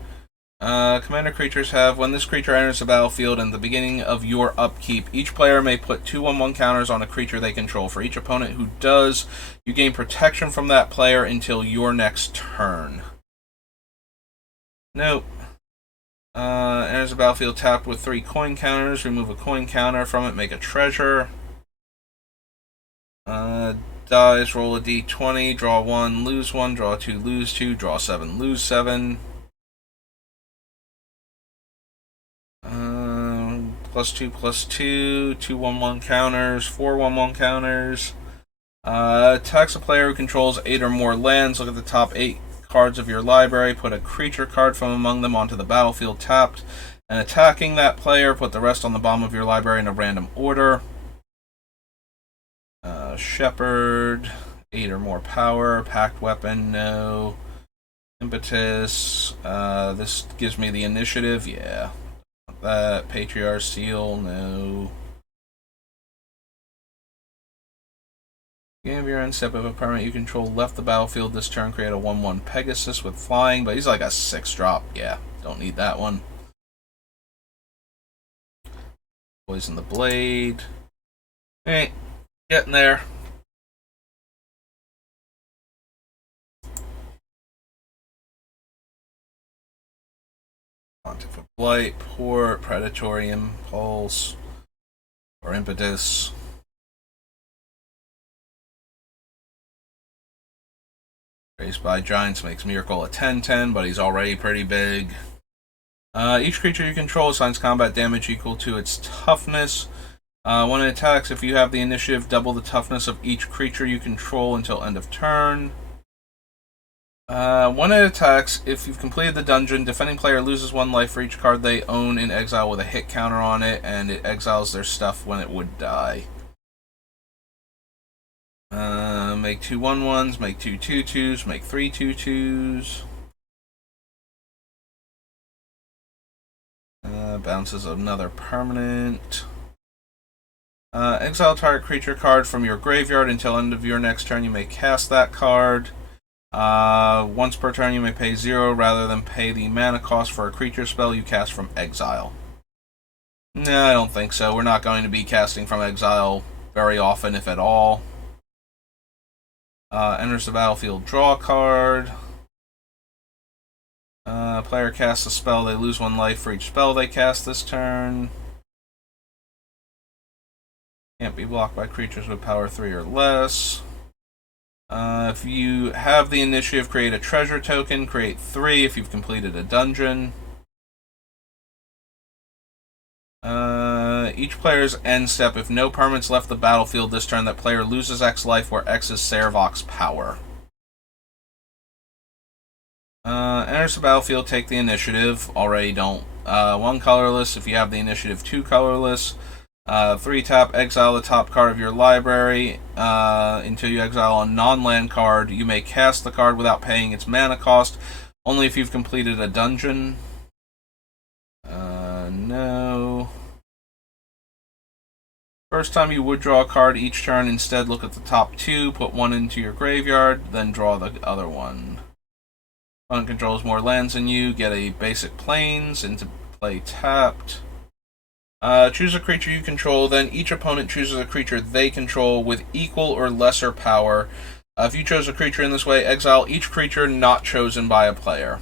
Commander creatures have, when this creature enters the battlefield in the beginning of your upkeep, each player may put 2/1/1 counters on a creature they control. For each opponent who does, you gain protection from that player until your next turn. Nope. Enters the battlefield tapped with 3 coin counters. Remove a coin counter from it, make a treasure. Dies, roll a d20, draw 1, lose 1, draw 2, lose 2, draw 7, lose 7. +2/+2, 2/1/1 counters, 4/1/1 counters. Attacks a player who controls 8 or more lands. Look at the top 8 cards of your library. Put a creature card from among them onto the battlefield tapped. And attacking that player, put the rest on the bottom of your library in a random order. Shepherd, 8 or more power. Packed weapon, no. Impetus. This gives me the initiative, yeah. That. Patriarch Seal, no. Beginning of your end step, if a permanent you control left the battlefield this turn, create a 1/1 Pegasus with flying, but he's like a 6-drop. Yeah, don't need that one. Poison the Blade. Hey, getting there. Pontiff of Blight, Port, Predatory Impulse, or Impetus. Raised by Giants makes Myrkul a 10/10, but he's already pretty big. Each creature you control assigns combat damage equal to its toughness. When it attacks, if you have the initiative, double the toughness of each creature you control until end of turn. When it attacks, if you've completed the dungeon, defending player loses 1 life for each card they own in exile with a hit counter on it, and it exiles their stuff when it would die. Make 2 1/1s, make 2 2/2s, make 3 2/2s. Bounces another permanent. Exile target creature card from your graveyard until end of your next turn. You may cast that card. Once per turn, you may pay 0 rather than pay the mana cost for a creature spell you cast from exile. No, I don't think so. We're not going to be casting from exile very often, if at all. Enters the battlefield, draw a card. Player casts a spell, they lose 1 life for each spell they cast this turn. Can't be blocked by creatures with power 3 or less. If you have the initiative, create a treasure token. Create 3 if you've completed a dungeon. Each player's end step. If no permanents left the battlefield this turn, that player loses X life, where X is Servok's power. Enters the battlefield, take the initiative. Already don't. 1 colorless if you have the initiative, 2 colorless. 3 tap, exile the top card of your library until you exile a non-land card. You may cast the card without paying its mana cost, only if you've completed a dungeon. No. First time you would draw a card each turn, instead look at the top 2, put 1 into your graveyard, then draw the other one. Opponent controls more lands than you, get a basic plains into play tapped. Choose a creature you control, then each opponent chooses a creature they control with equal or lesser power. If you chose a creature in this way, exile each creature not chosen by a player.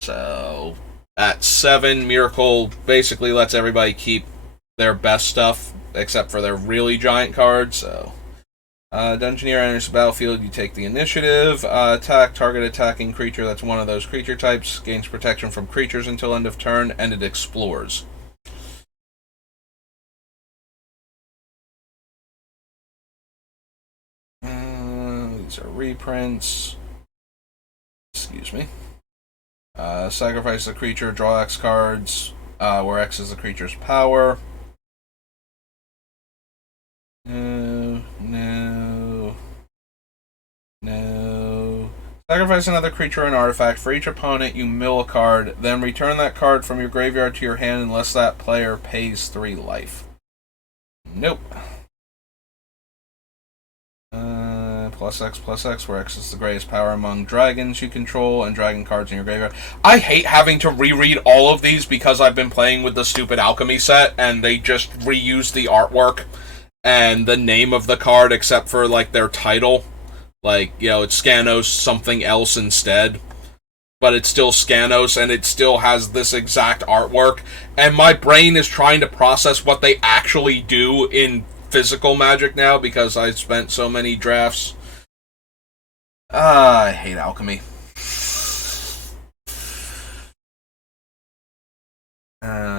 So, at 7, Myrkul basically lets everybody keep their best stuff, except for their really giant cards, so... Dungeoneer enters the battlefield, you take the initiative. Attack, target attacking creature that's one of those creature types. Gains protection from creatures until end of turn, and it explores. These are reprints. Excuse me. Sacrifice the creature, draw X cards, where X is the creature's power. No. Sacrifice another creature or an artifact. For each opponent, you mill a card, then return that card from your graveyard to your hand unless that player pays 3 life. Nope. +X, where X is the greatest power among dragons you control and dragon cards in your graveyard. I hate having to reread all of these because I've been playing with the stupid alchemy set and they just reuse the artwork and the name of the card except for, like, their title. Like, you know, it's Scanos something else instead. But it's still Scanos, and it still has this exact artwork. And my brain is trying to process what they actually do in physical Magic now, because I spent so many drafts. I hate alchemy.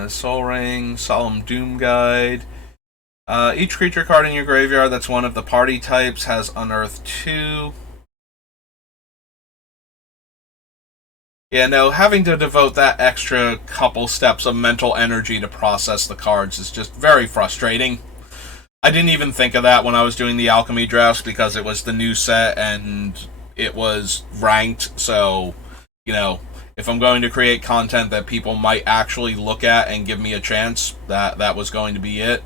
Soul Ring, Solemn Doom Guide. Each creature card in your graveyard that's one of the party types has Unearth 2. Yeah, no, having to devote that extra couple steps of mental energy to process the cards is just very frustrating. I didn't even think of that when I was doing the alchemy drafts because it was the new set and it was ranked, so, you know, if I'm going to create content that people might actually look at and give me a chance, that was going to be it.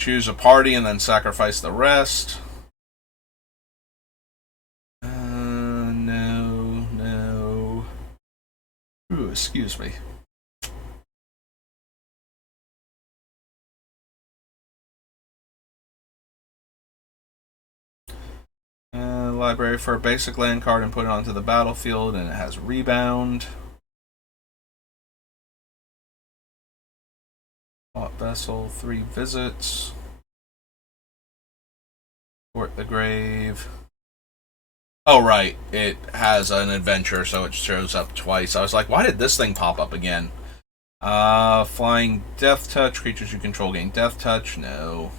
Choose a party and then sacrifice the rest. No. Ooh, excuse me. Library for a basic land card and put it onto the battlefield, and it has rebound. Hot Vessel, 3 visits. Court the Grave. Oh, right. It has an adventure, so it shows up twice. I was like, why did this thing pop up again? Flying Death Touch. Creatures you control gain Death Touch. No.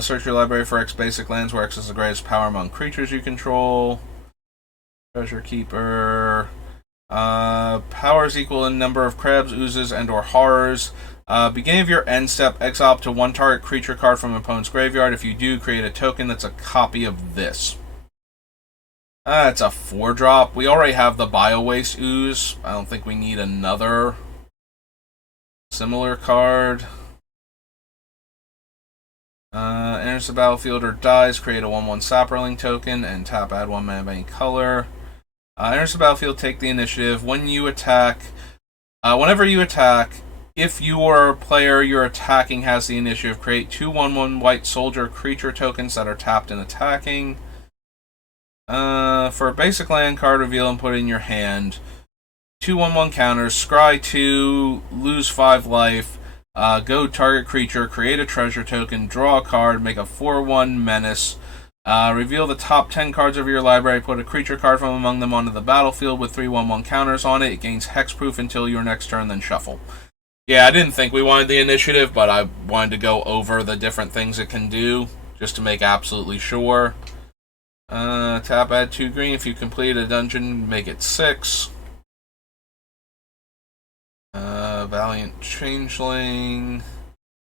Search your library for X basic lands where X is the greatest power among creatures you control. Treasure Keeper. Powers equal in number of crabs, oozes, and or horrors. Beginning of your end step, exile up to 1 target creature card from an opponent's graveyard. If you do, create a token that's a copy of this. It's a 4-drop. We already have the Bio-Waste Ooze. I don't think we need another similar card. Enters the battlefield or dies, create a 1/1 Saproling token, and tap, add 1 mana of any color. Enters the battlefield, take the initiative. When you attack, whenever you attack, if your player you're attacking has the initiative, create 2 1/1 white soldier creature tokens that are tapped and attacking. For a basic land card, reveal and put it in your hand. 2 1/1 counters, scry 2, lose 5 life. Go target creature, create a treasure token, draw a card, make a 4/1 menace. Reveal the top 10 cards of your library, put a creature card from among them onto the battlefield with 3/1/1 counters on it. It gains hexproof until your next turn, then shuffle. Yeah, I didn't think we wanted the initiative, but I wanted to go over the different things it can do, just to make absolutely sure. Tap, add 2 green. If you complete a dungeon, make it 6. Valiant Changeling.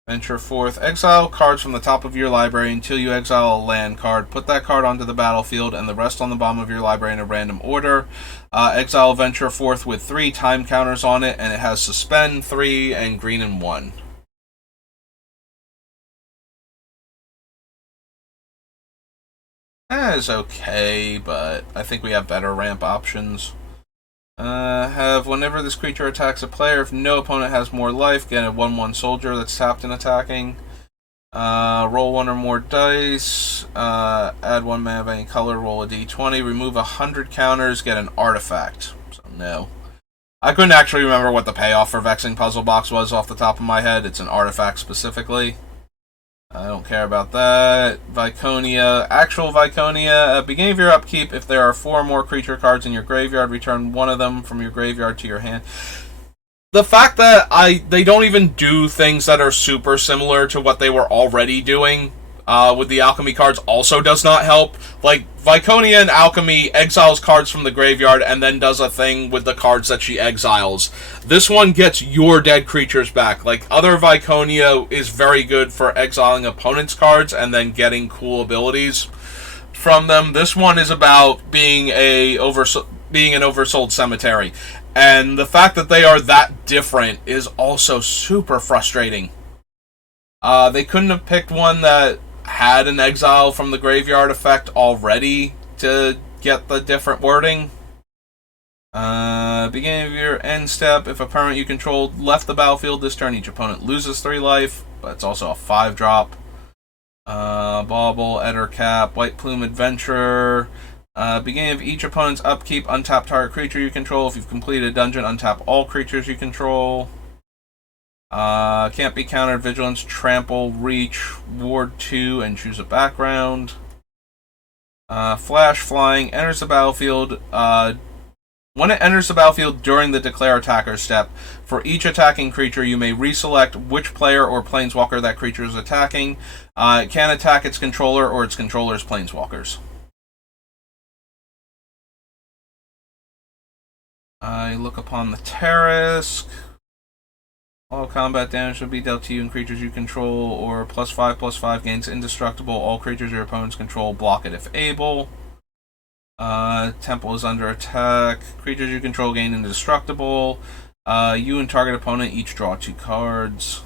Venture Forth. Exile cards from the top of your library until you exile a land card. Put that card onto the battlefield and the rest on the bottom of your library in a random order. Exile Venture Forth with 3 time counters on it, and it has Suspend 3 and green and 1. That is okay, but I think we have better ramp options. Have whenever this creature attacks a player, if no opponent has more life, get a 1/1 soldier that's tapped and attacking. Roll 1 or more dice. Add 1 mana of any color. Roll a d20. Remove 100 counters. Get an artifact. So no. I couldn't actually remember what the payoff for Vexing Puzzle Box was off the top of my head. It's an artifact specifically. I don't care about that. Viconia. Actual Viconia. At beginning of your upkeep, if there are 4 or more creature cards in your graveyard, return 1 of them from your graveyard to your hand. The fact that they don't even do things that are super similar to what they were already doing with the alchemy cards also does not help. Like, Viconia and Alchemy exiles cards from the graveyard and then does a thing with the cards that she exiles. This one gets your dead creatures back. Like, other Viconia is very good for exiling opponents' cards and then getting cool abilities from them. This one is about being an oversold cemetery. And the fact that they are that different is also super frustrating. They couldn't have picked one that had an exile from the graveyard effect already to get the different wording. Beginning of your end step, if a permanent you controlled left the battlefield this turn, each opponent loses 3 life, but it's also a 5-drop. Bauble, Ettercap, White Plume Adventurer. Beginning of each opponent's upkeep, untap target creature you control. If you've completed a dungeon, untap all creatures you control. Can't be countered. Vigilance, Trample, Reach, Ward 2, and choose a background. Flash Flying enters the battlefield. When it enters the battlefield during the Declare Attacker step, for each attacking creature, you may reselect which player or planeswalker that creature is attacking. It can attack its controller or its controller's planeswalkers. I look upon the terrace. All combat damage will be dealt to you and creatures you control, or +5/+5 gains indestructible. All creatures your opponents control block it if able. Temple is under attack. Creatures you control gain indestructible. You and target opponent each draw 2 cards.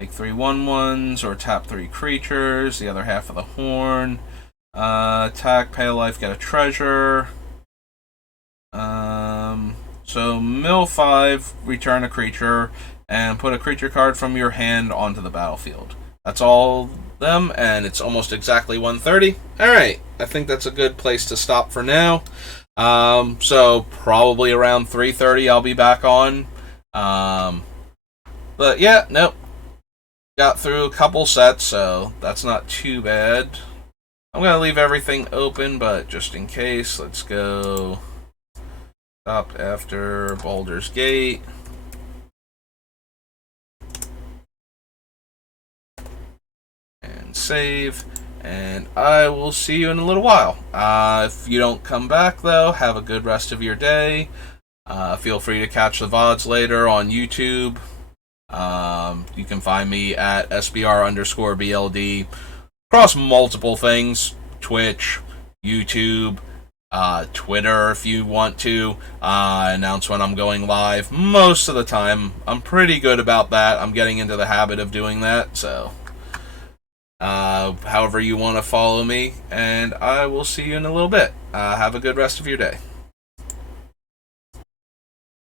Take 3 1/1s or tap 3 creatures. The other half of the horn. Attack, pay a life, get a treasure. So mill 5, return a creature, and put a creature card from your hand onto the battlefield. That's all them, and it's almost exactly 1:30. Alright, I think that's a good place to stop for now. So probably around 3:30 I'll be back on. But yeah, nope. Got through a couple sets, so that's not too bad. I'm going to leave everything open, but just in case, let's go. Stopped after Baldur's Gate. And save. And I will see you in a little while. If you don't come back, though, have a good rest of your day. Feel free to catch the VODs later on YouTube. You can find me at SBR_BLD across multiple things. Twitch, YouTube, Twitter if you want to announce when I'm going live. Most of the time, I'm pretty good about that. I'm getting into the habit of doing that, so however you want to follow me, and I will see you in a little bit. Have a good rest of your day.